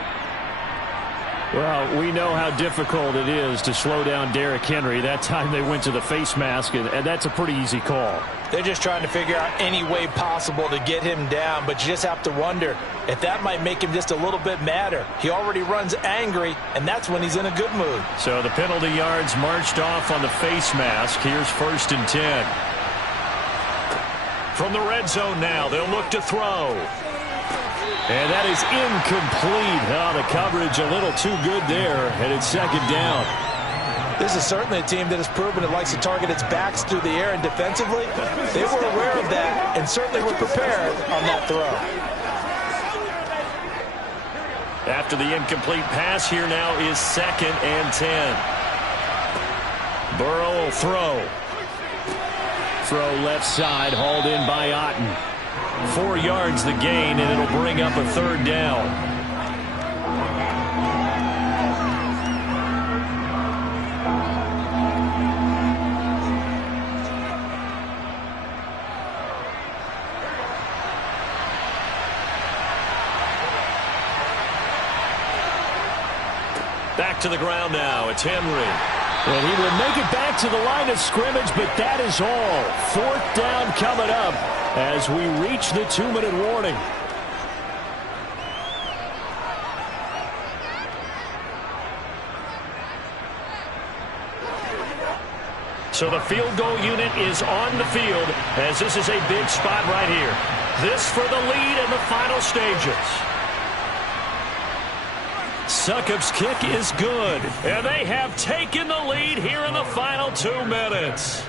Well, we know how difficult it is to slow down Derrick Henry. That time they went to the face mask, and that's a pretty easy call. They're just trying to figure out any way possible to get him down, but you just have to wonder if that might make him just a little bit madder. He already runs angry, and that's when he's in a good mood. So the penalty yards marched off on the face mask. Here's 1st and 10. From the red zone now, they'll look to throw. And that is incomplete. Oh, the coverage a little too good there, and it's 2nd down. This is certainly a team that has proven it likes to target its backs through the air, and defensively, they were aware of that, and certainly were prepared on that throw. After the incomplete pass, here now is 2nd and 10. Burrow will throw. Throw left side, hauled in by Otten. 4 yards the gain, and it'll bring up a 3rd down. Back to the ground now. It's Henry. And he will make it back to the line of scrimmage, but that is all. 4th down coming up as we reach the 2-minute warning. So the field goal unit is on the field as this is a big spot right here. This for the lead in the final stages. Succop's kick is good, and they have taken the lead here in the final 2 minutes.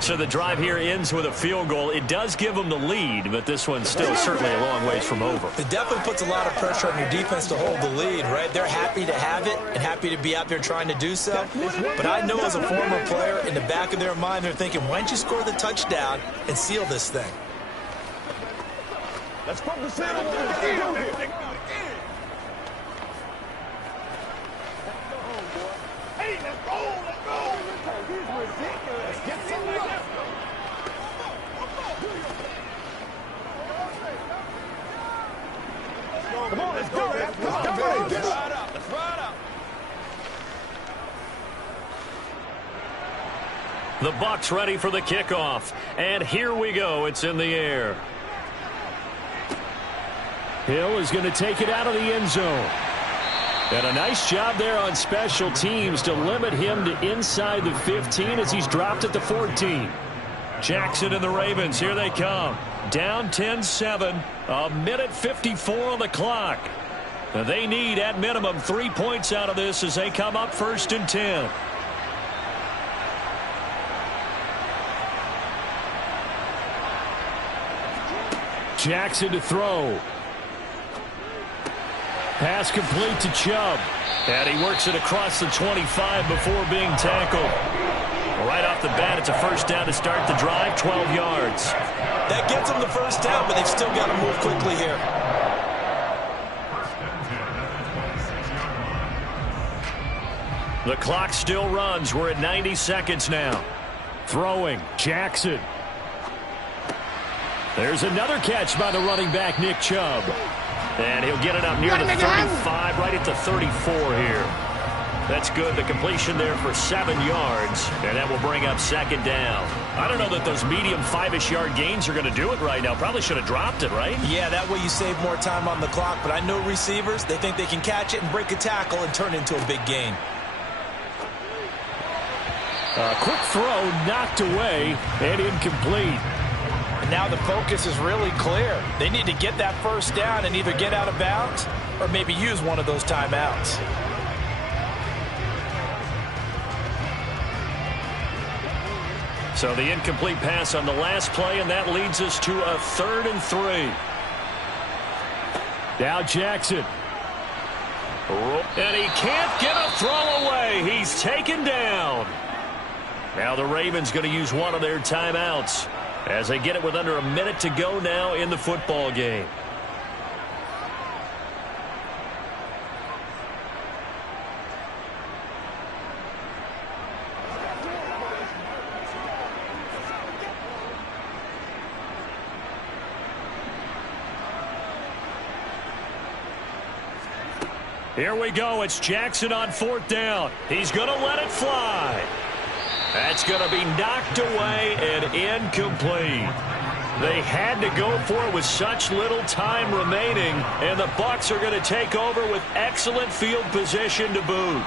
So the drive here ends with a field goal. It does give them the lead, but this one's still certainly a long ways from over. It definitely puts a lot of pressure on your defense to hold the lead, right? They're happy to have it and happy to be out there trying to do so. But I know as a former player, in the back of their mind, they're thinking, why don't you score the touchdown and seal this thing? Let's focus in on what we got to do here. Hey, let's go, let's go. He's ridiculous. Get some left. Come on, let's go. Let's go. Let's ride out. Let's ride out. The Bucs ready for the kickoff. And here we go. It's in the air. Hill is going to take it out of the end zone. And a nice job there on special teams to limit him to inside the 15 as he's dropped at the 14. Jackson and the Ravens, here they come. Down 10-7, a minute 54 on the clock. They need, at minimum, 3 points out of this as they come up 1st and 10. Jackson to throw. Pass complete to Chubb. And he works it across the 25 before being tackled. Right off the bat, it's a 1st down to start the drive, 12 yards. That gets them the 1st down, but they've still got to move quickly here. The clock still runs. We're at 90 seconds now. Throwing, Jackson. There's another catch by the running back, Nick Chubb. And he'll get it up near the 35, right at the 34 here. That's good. The completion there for 7 yards, and that will bring up 2nd down. I don't know that those medium 5-ish yard gains are going to do it right now. Probably should have dropped it, right? Yeah, that way you save more time on the clock. But I know receivers, they think they can catch it and break a tackle and turn it into a big gain. A quick throw knocked away and incomplete. And now the focus is really clear. They need to get that 1st down and either get out of bounds or maybe use one of those timeouts. So the incomplete pass on the last play, and that leads us to a 3rd and 3. Now Jackson. And he can't get a throw away. He's taken down. Now the Ravens going to use one of their timeouts as they get it with under a minute to go now in the football game. Here we go. It's Jackson on 4th down. He's going to let it fly. That's going to be knocked away and incomplete. They had to go for it with such little time remaining, and the Bucs are going to take over with excellent field position to boot.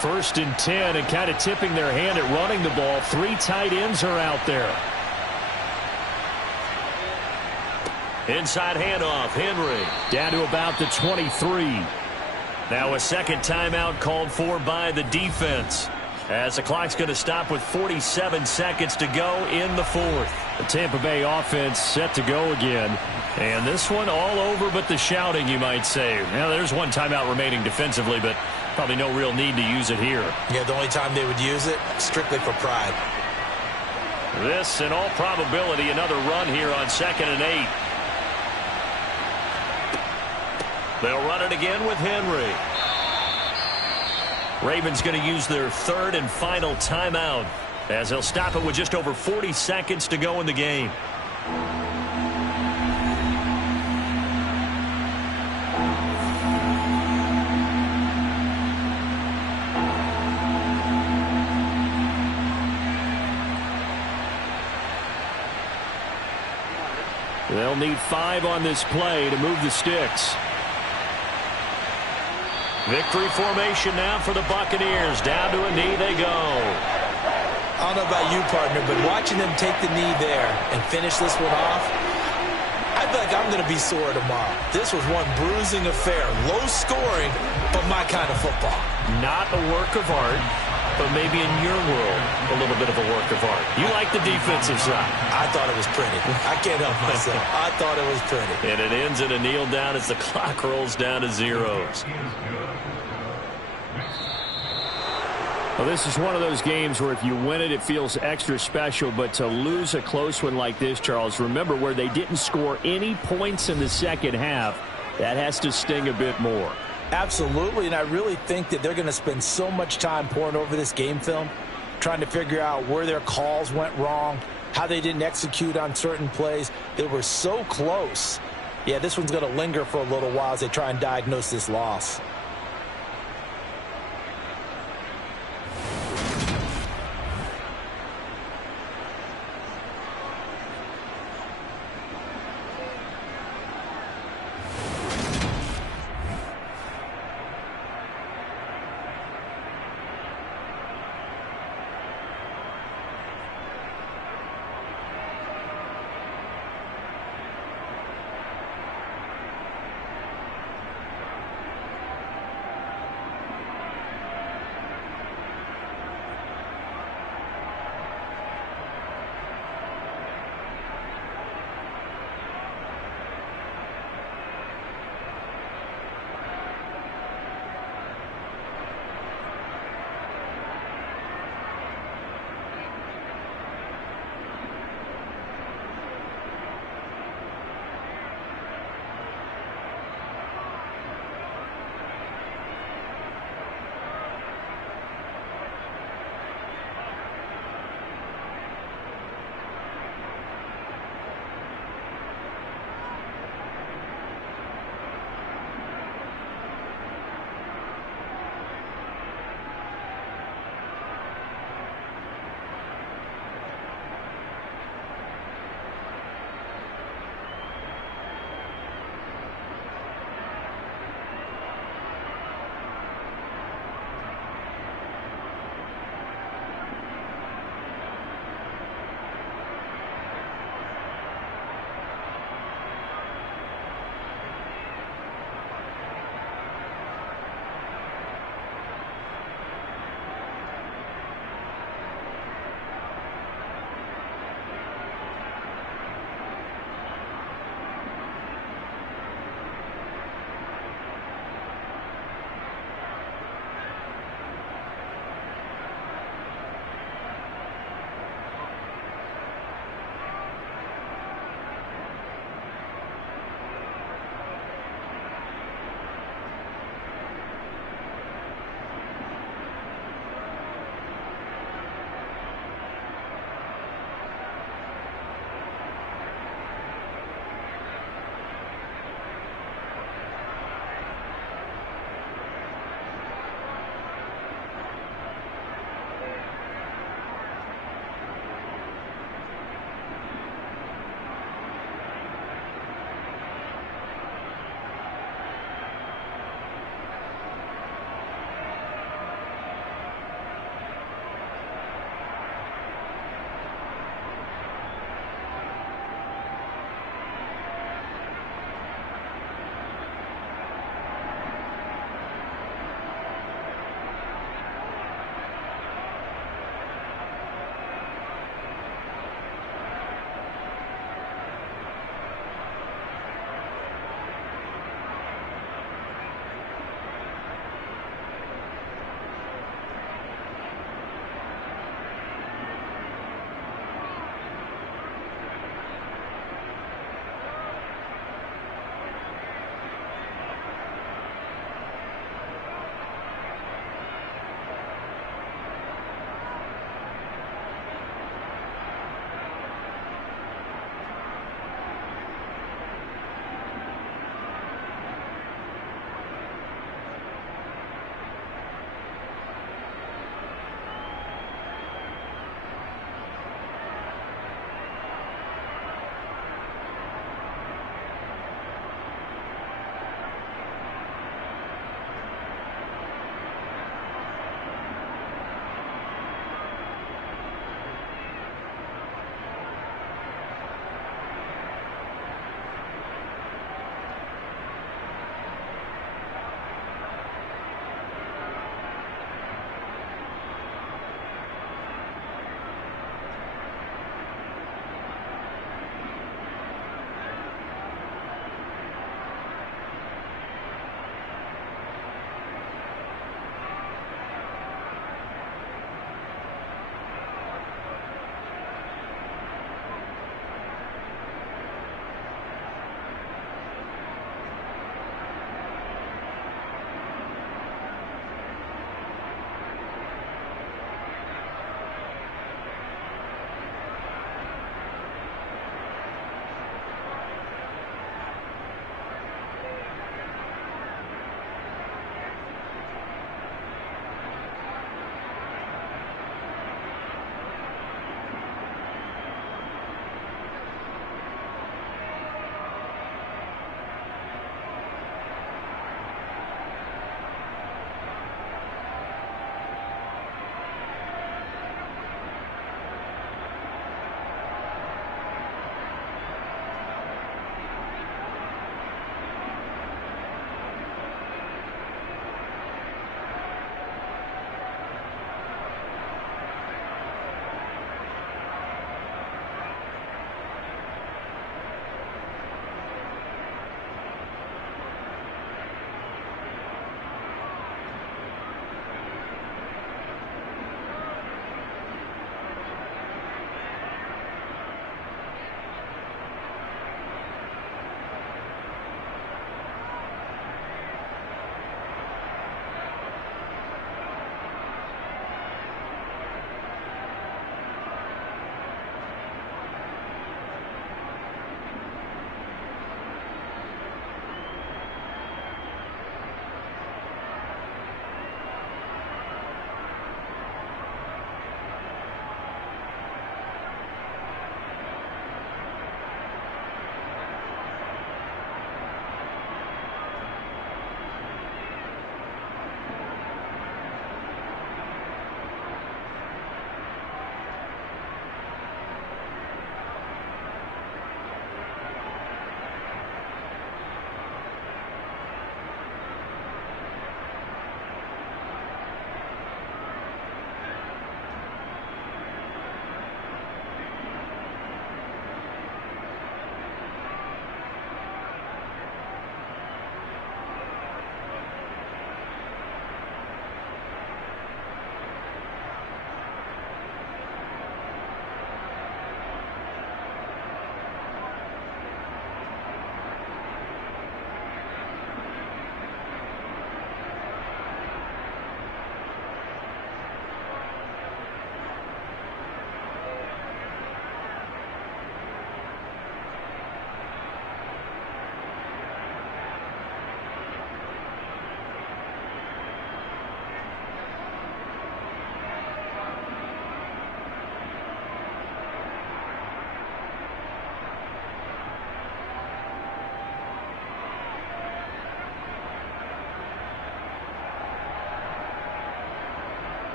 First and 10, and kind of tipping their hand at running the ball. 3 tight ends are out there. Inside handoff, Henry. Down to about the 23. Now a second timeout called for by the defense. as the clock's going to stop with 47 seconds to go in the fourth. The Tampa Bay offense set to go again. And this one all over but the shouting, you might say. Now, there's one timeout remaining defensively, but probably no real need to use it here. Yeah, the only time they would use it, strictly for pride. This, in all probability, another run here on 2nd and 8. They'll run it again with Henry. Ravens going to use their third and final timeout as they'll stop it with just over 40 seconds to go in the game. They'll need 5 on this play to move the sticks. Victory formation now for the Buccaneers. Down to a knee they go. I don't know about you, partner, but watching them take the knee there and finish this one off, I feel like I'm going to be sore tomorrow. This was one bruising affair. Low scoring, but my kind of football. Not a work of art, but maybe in your world, a little bit of a work of art. You like the defensive side. I thought it was pretty. I can't help myself. I thought it was pretty. And it ends in a kneel down as the clock rolls down to zeros. Well, this is one of those games where if you win it, it feels extra special. But to lose a close one like this, Charles, remember where they didn't score any points in the second half, that has to sting a bit more. Absolutely, and I really think that they're going to spend so much time poring over this game film, trying to figure out where their calls went wrong, how they didn't execute on certain plays. They were so close. Yeah, this one's going to linger for a little while as they try and diagnose this loss.